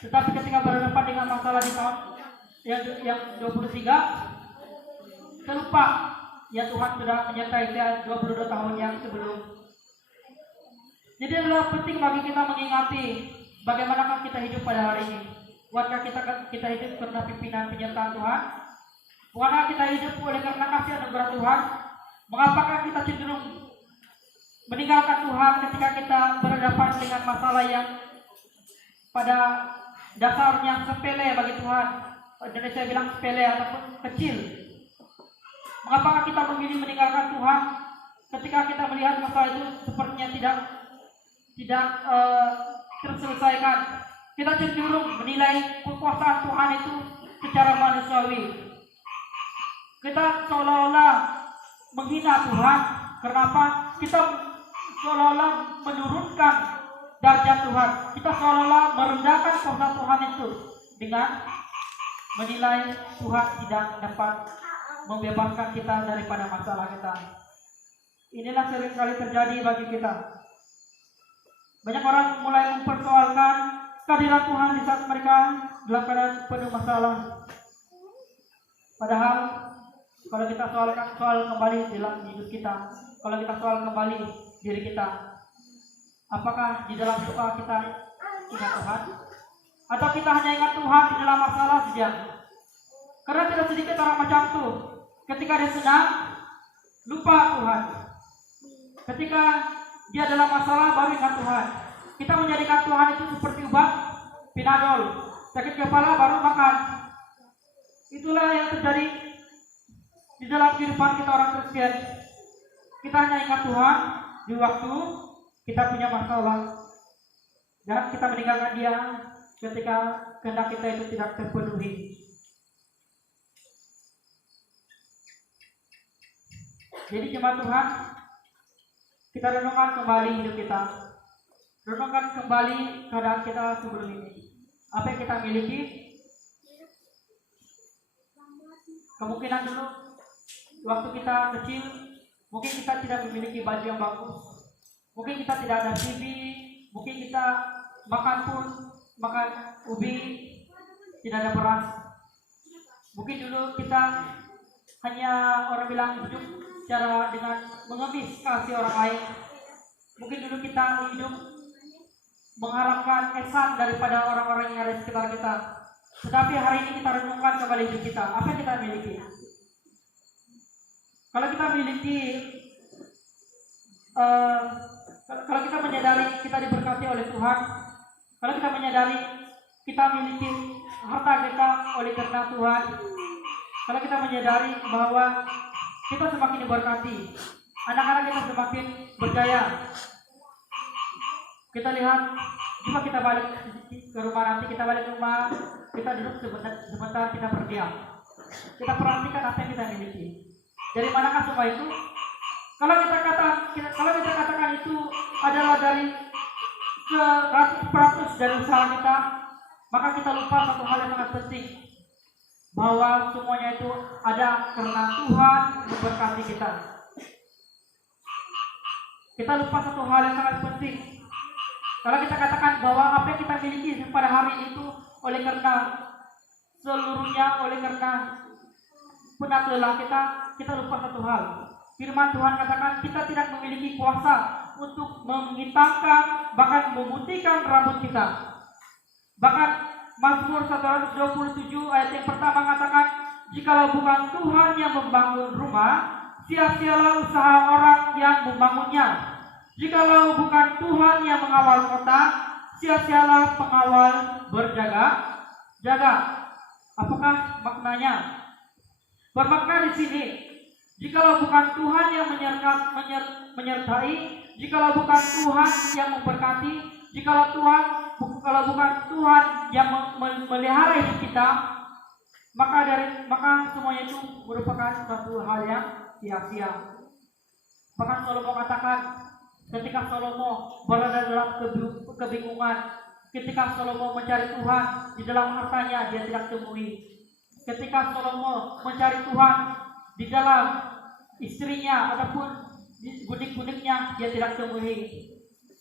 Tetapi ketika berhadapan dengan masalah di tahun yang 23, saya lupa ya Tuhan sudah menyertai saya 22 tahun yang sebelum. Jadi adalah penting bagi kita mengingati bagaimana kita hidup pada hari ini. Bukankah kita hidup karena pimpinan penyertaan Tuhan? Bukankah kita hidup oleh karena kasih anugerah Tuhan? Mengapakah kita cenderung meninggalkan Tuhan ketika kita berhadapan dengan masalah yang pada dasarnya sepele bagi Tuhan? Dan saya bilang sepele ataupun kecil. Mengapakah kita memilih meninggalkan Tuhan ketika kita melihat masalah itu sepertinya tidak terselesaikan? Kita cenderung menilai kekuasaan Tuhan itu secara manusiawi. Kita seolah-olah menghina Tuhan. Kenapa? Kita seolah-olah menurunkan derajat Tuhan. Kita seolah-olah merendahkan kuasa Tuhan itu dengan menilai Tuhan tidak dapat membebaskan kita daripada masalah kita. Inilah seringkali terjadi bagi kita. Banyak orang mulai mempersoalkan kehadiran Tuhan di saat mereka dalam keadaan penuh masalah. Padahal kalau kita soal kembali dalam hidup kita, kalau kita soal kembali diri kita, apakah di dalam doa kita ingat Tuhan? Atau kita hanya ingat Tuhan di dalam masalah saja? Karena tidak sedikit orang macam itu, ketika dia senang, lupa Tuhan. Ketika dia dalam masalah, baru ingat Tuhan. Kita menjadikan Tuhan itu seperti obat Panadol, sakit kepala baru makan. Itulah yang terjadi di dalam kehidupan kita orang Kristen. Kita hanya ingat Tuhan di waktu kita punya masalah, dan kita meninggalkan Dia ketika kehendak kita itu tidak terpenuhi. Jadi jemaat Tuhan, kita renungkan kembali hidup kita, renungkan kembali keadaan kita sebelum ini. Apa yang kita miliki? Kemungkinan dulu waktu kita kecil, mungkin kita tidak memiliki baju yang bagus, mungkin kita tidak ada TV, mungkin kita makan pun makan ubi, tidak ada beras. Mungkin dulu kita hanya orang bilang hidup secara dengan mengemis kasih orang lain. Mungkin dulu kita hidup mengharapkan ihsan daripada orang-orang yang ada di sekitar kita. Tetapi hari ini kita renungkan kembali hidup kita. Apa yang kita miliki? Kalau kita miliki, kalau kita menyadari kita diberkati oleh Tuhan, kalau kita menyadari kita miliki harta kita oleh karena Tuhan, kalau kita menyadari bahwa kita semakin diberkati, anak-anak kita semakin berjaya. Kita lihat, jika kita balik ke rumah nanti, kita balik ke rumah, kita duduk sebentar, kita berdiam. Kita perhatikan apa yang kita miliki. Dari manakah semua itu? Kalau kita katakan itu adalah dari 100% dari usaha kita, maka kita lupa satu hal yang sangat penting, bahwa semuanya itu ada karena Tuhan memberkati kita. Kita lupa satu hal yang sangat penting. Kalau kita katakan bahwa apa yang kita miliki pada hari itu oleh karena seluruhnya, oleh karena penat lelah kita lupa satu hal. Firman Tuhan katakan kita tidak memiliki kuasa untuk menghitamkan, bahkan memutihkan rambut kita. Bahkan Mazmur 127 ayat yang pertama katakan, jikalau bukan Tuhan yang membangun rumah, sia-sialah usaha orang yang membangunnya. Jikalau bukan Tuhan yang mengawal kota, sia-sialah pengawal berjaga-jaga. Apakah maknanya? Bermakna di sini, jikalau bukan Tuhan yang menyertai, jikalau bukan Tuhan yang memberkati, jikalau bukan Tuhan yang melihara hidup kita, maka semuanya itu merupakan suatu hal yang sia-sia. Bahkan Salomo katakan, ketika Salomo berada dalam kebingungan, ketika Salomo mencari Tuhan di dalam hartanya, dia tidak temui. Ketika Salomo mencari Tuhan di dalam istrinya ataupun di budik-budiknya, dia tidak temui.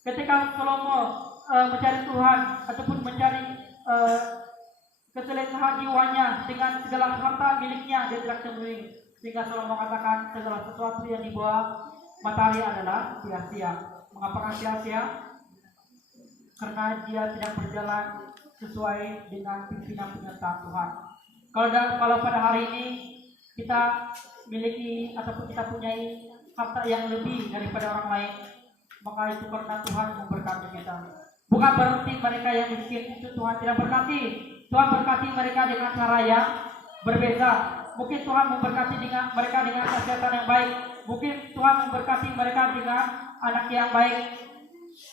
Ketika Salomo mencari Tuhan ataupun mencari keselesahan jiwanya dengan segala harta miliknya, dia tidak temui. Sehingga Salomo katakan segala sesuatu yang dibawa matahari adalah sia-sia. Mengapakah sia-sia? Karena dia tidak berjalan sesuai dengan pimpinan penyertaan Tuhan. Kalau pada hari ini kita miliki ataupun kita punyai harta yang lebih daripada orang lain, maka itu karena Tuhan memberkati kita. Bukan berarti mereka yang miskin itu Tuhan tidak berkati. Tuhan berkati mereka dengan cara yang berbeda. Mungkin Tuhan memberkati mereka dengan kesehatan yang baik. Mungkin Tuhan memberkati mereka dengan anak yang baik.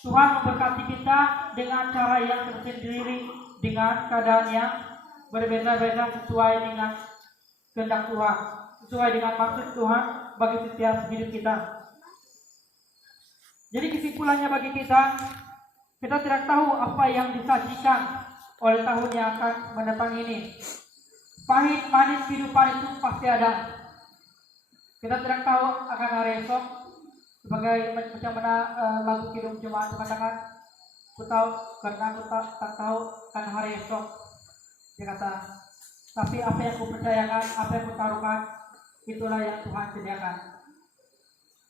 Tuhan memberkati kita dengan cara yang tersendiri, dengan keadaan yang berbeda-beda sesuai dengan kehendak Tuhan, sesuai dengan maksud Tuhan bagi setiap hidup kita. Jadi kesimpulannya bagi kita tidak tahu apa yang disajikan oleh tahun yang akan mendatang ini. Pahit manis kehidupan itu pasti ada. Kita tidak tahu akan hari esok. Sebagai macam mana lagu Kidung Jemaat mengatakan, aku tahu karena aku tak tahu akan hari esok. Dia kata, tapi apa yang aku percayakan, apa yang aku taruhkan, itulah yang Tuhan sediakan.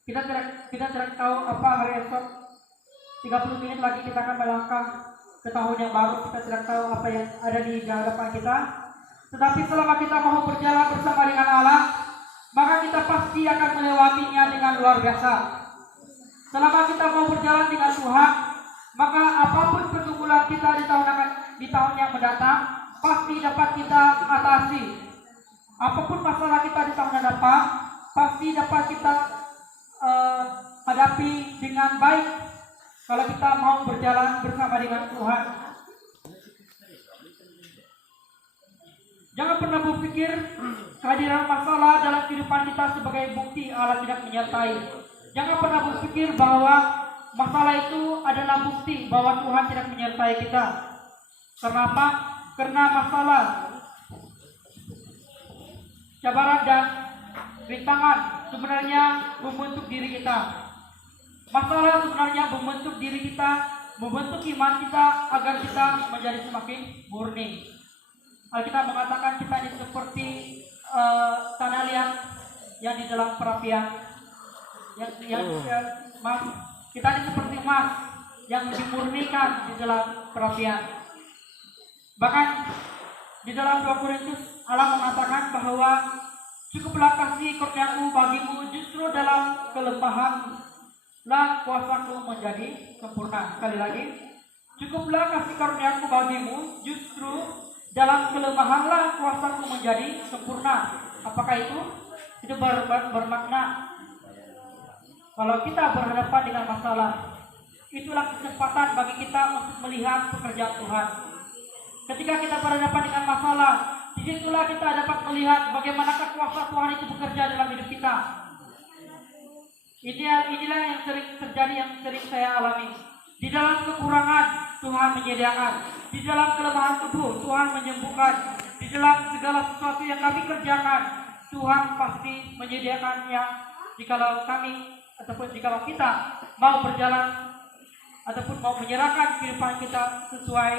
Kita tidak tahu apa hari esok. 30 menit lagi kita akan melangkah ke tahun yang baru. Kita tidak tahu apa yang ada di hadapan kita. Tetapi selama kita mau berjalan bersama dengan Allah, maka kita pasti akan melewatinya dengan luar biasa. Selama kita mau berjalan dengan Tuhan, maka apapun pergumulan kita di tahun yang mendatang pasti dapat kita atasi. Apapun masalah kita di tahun yang datang pasti dapat kita hadapi dengan baik. Kalau kita mau berjalan bersama dengan Tuhan, jangan pernah berpikir kehadiran masalah dalam kehidupan kita sebagai bukti Allah tidak menyertai. Jangan pernah berpikir bahwa masalah itu adalah bukti bahwa Tuhan tidak menyertai kita. Kenapa? Karena masalah, cabaran dan rintangan sebenarnya membentuk diri kita. Masalah sebenarnya membentuk diri kita, membentuk iman kita agar kita menjadi semakin murni. Alkitab mengatakan kita ini seperti tanah liat yang di dalam perapian, emas. Kita ini seperti emas yang dimurnikan di dalam perapian. Bahkan di dalam 2 Korintus Allah mengatakan bahwa cukuplah kasih kurniaku bagimu, justru dalam kelemahanlah kuasaku menjadi sempurna. Sekali lagi, cukuplah kasih kurniaku bagimu, justru dalam kelemahanlah kuasaku menjadi sempurna. Apakah itu? Itu bermakna kalau kita berhadapan dengan masalah, itulah kesempatan bagi kita untuk melihat pekerjaan Tuhan. Ketika kita berhadapan dengan masalah, disitulah kita dapat melihat bagaimanakah kuasa Tuhan itu bekerja dalam hidup kita. Inilah yang sering terjadi, yang sering saya alami. Di dalam kekurangan, Tuhan menyediakan. Di dalam kelemahan tubuh, Tuhan menyembuhkan. Di dalam segala sesuatu yang kami kerjakan, Tuhan pasti menyediakannya. Jikalau kami ataupun jikalau kita mau berjalan ataupun mau menyerahkan kehidupan kita sesuai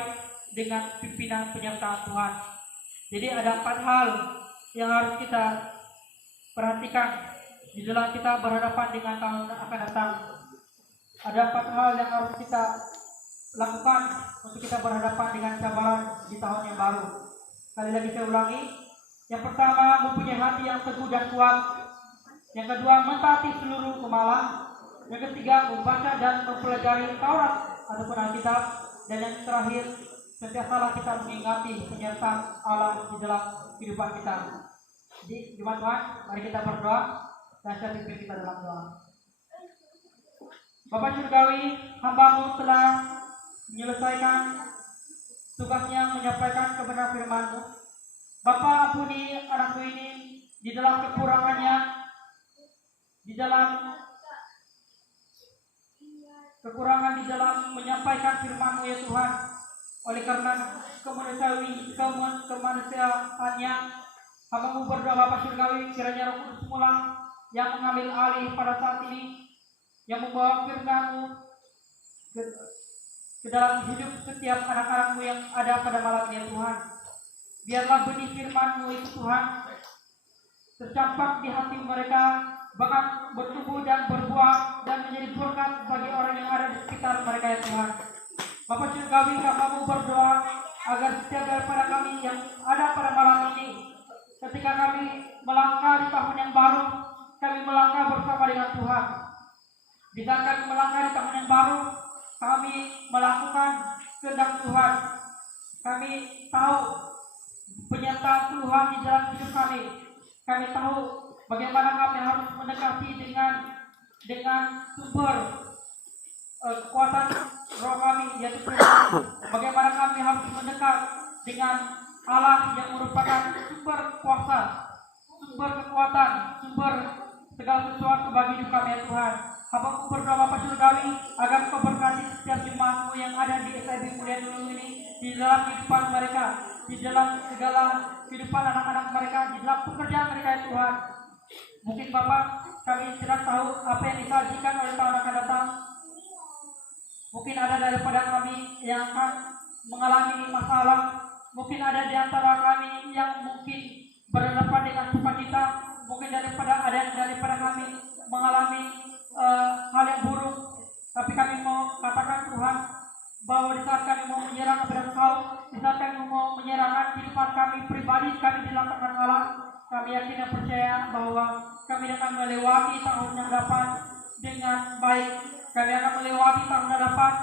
dengan pimpinan penyertaan Tuhan. Jadi ada 4 hal yang harus kita perhatikan di dalam kita berhadapan dengan tahun yang akan datang. Ada 4 hal yang harus kita lakukan untuk kita berhadapan dengan cabaran di tahun yang baru. Sekali lagi saya ulangi. Yang pertama, mempunyai hati yang teguh dan kuat. Yang kedua, mentaati seluruh kemalan. Yang ketiga, membaca dan mempelajari Taurat ataupun Alkitab. Dan yang terakhir, sentiasalah kita mengingati penyertaan Allah di dalam kehidupan kita. Jadi, jemaat Tuhan, mari kita berdoa dan saya pimpin kita dalam doa. Bapak Surgawi, hamba-Mu telah menyelesaikan tugasnya menyampaikan kebenaran firman-Mu. Bapak, ampuni anakku ini di dalam kekurangannya, di dalam kekurangan di dalam menyampaikan firman-Mu ya Tuhan. Oleh karena kemanusiaannya, hamba-Mu berdoa Bapak Surgawi, kiranya Roh Kudus mula yang mengambil alih pada saat ini, yang membawa firman-Mu ke dalam hidup setiap anak-anak-Mu yang ada pada malam ini Tuhan. Biarlah benih firman-Mu itu Tuhan tercampak di hati mereka, bahkan bertumbuh dan berbuah dan menjadi berkat bagi orang yang ada di sekitar mereka ya Tuhan. Bapak Surgawi, hamba-Mu berdoa agar setiap daripada kami yang ada pada malam ini, ketika kami melangkah di tahun yang baru, kami melangkah bersama dengan Tuhan. Bisa kami melangkah di tahun yang baru, kami melakukan kehendak Tuhan. Kami tahu penyertaan Tuhan di dalam hidup kami. Kami tahu bagaimana kami harus mendekati dengan sumber kekuatan roh kami, yaitu Tuhan. Bagaimana kami harus mendekat dengan Allah yang merupakan sumber kuasa, sumber kekuatan, sumber segala sesuatu bagi hidup kami ya Tuhan. Hamba-Mu berdoa Bapak Surgawi agar Kau berkati setiap jemaat-Mu yang ada di SIB Mulia Dulu ini, di dalam kehidupan mereka, di dalam segala kehidupan anak-anak mereka, di dalam pekerjaan mereka ya Tuhan. Mungkin Bapak, kami tidak tahu apa yang disajikan oleh tahun akan datang. Mungkin ada daripada kami yang akan mengalami masalah. Mungkin ada di antara kami yang mungkin berhadapan dengan sukacita. Mungkin ada daripada kami mengalami hal yang buruk. Tapi kami mau katakan Tuhan, bahwa di saat kami mau menyerah kepada Engkau, di saat kami mau menyerahkan kehidupan kami pribadi kami di dalam tangan Allah, kami yakin dan percaya bahwa kami akan melewati tahun yang dapat dengan baik. Kami akan melewati tahun yang dapat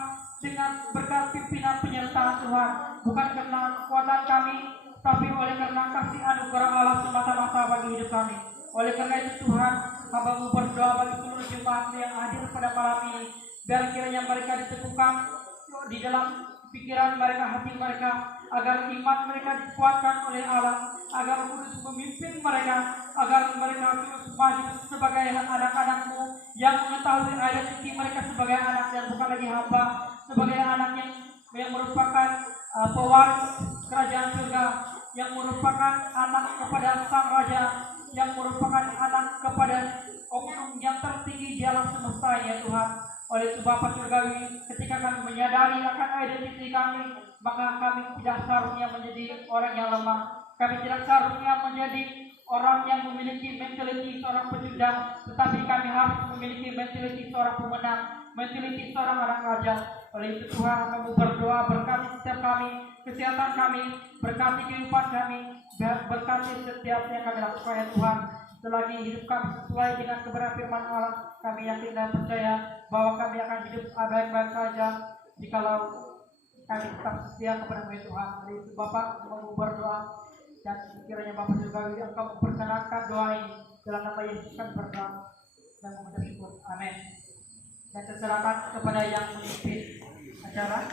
dengan berkat pimpinan penyertaan Tuhan. Bukan karena kekuatan kami, tapi oleh karena kasih anugerah Allah semata-mata bagi hidup kami. Oleh karena itu Tuhan, hamba-Mu berdoa bagi seluruh jemaat yang hadir pada malam ini. Biar kiranya mereka diteguhkan di dalam pikiran mereka, hati mereka, agar iman mereka dikuatkan oleh Allah, agar Kudus memimpin mereka, agar mereka terus maju sebagai anak-anak-Mu yang mengetahui identitas mereka sebagai anak dan bukan lagi hamba, sebagai anak yang merupakan pewaris kerajaan surga, yang merupakan anak kepada Sang Raja, yang merupakan anak kepada oknum yang tertinggi di alam semesta, ya Tuhan. Oleh itu Bapa Surgawi, ketika kami menyadari akan identitas kami, maka kami tidak seharusnya menjadi orang yang lemah. Kami tidak seharusnya menjadi orang yang memiliki mentaliti seorang pecundang, tetapi kami harus memiliki mentaliti seorang pemenang, mentaliti seorang anak raja. Oleh itu Tuhan, kami berdoa, berkati setiap kami, kesehatan kami, berkati kehidupan kami, berkati setiap yang kami lakukan, ya Tuhan. Selagi hidup kami sesuai dengan kebenaran firman Allah, kami yakin dan percaya bahwa kami akan hidup baik-baik saja jikalau kami tetap setia kepada Tuhan. Oleh itu Bapak, kami berdoa dan kiranya Bapak juga Engkau memperkenankan doa ini dalam nama Yesus kami berdoa dan mengucap syukur. Amin. Dan saya serahkan kepada yang memimpin acara.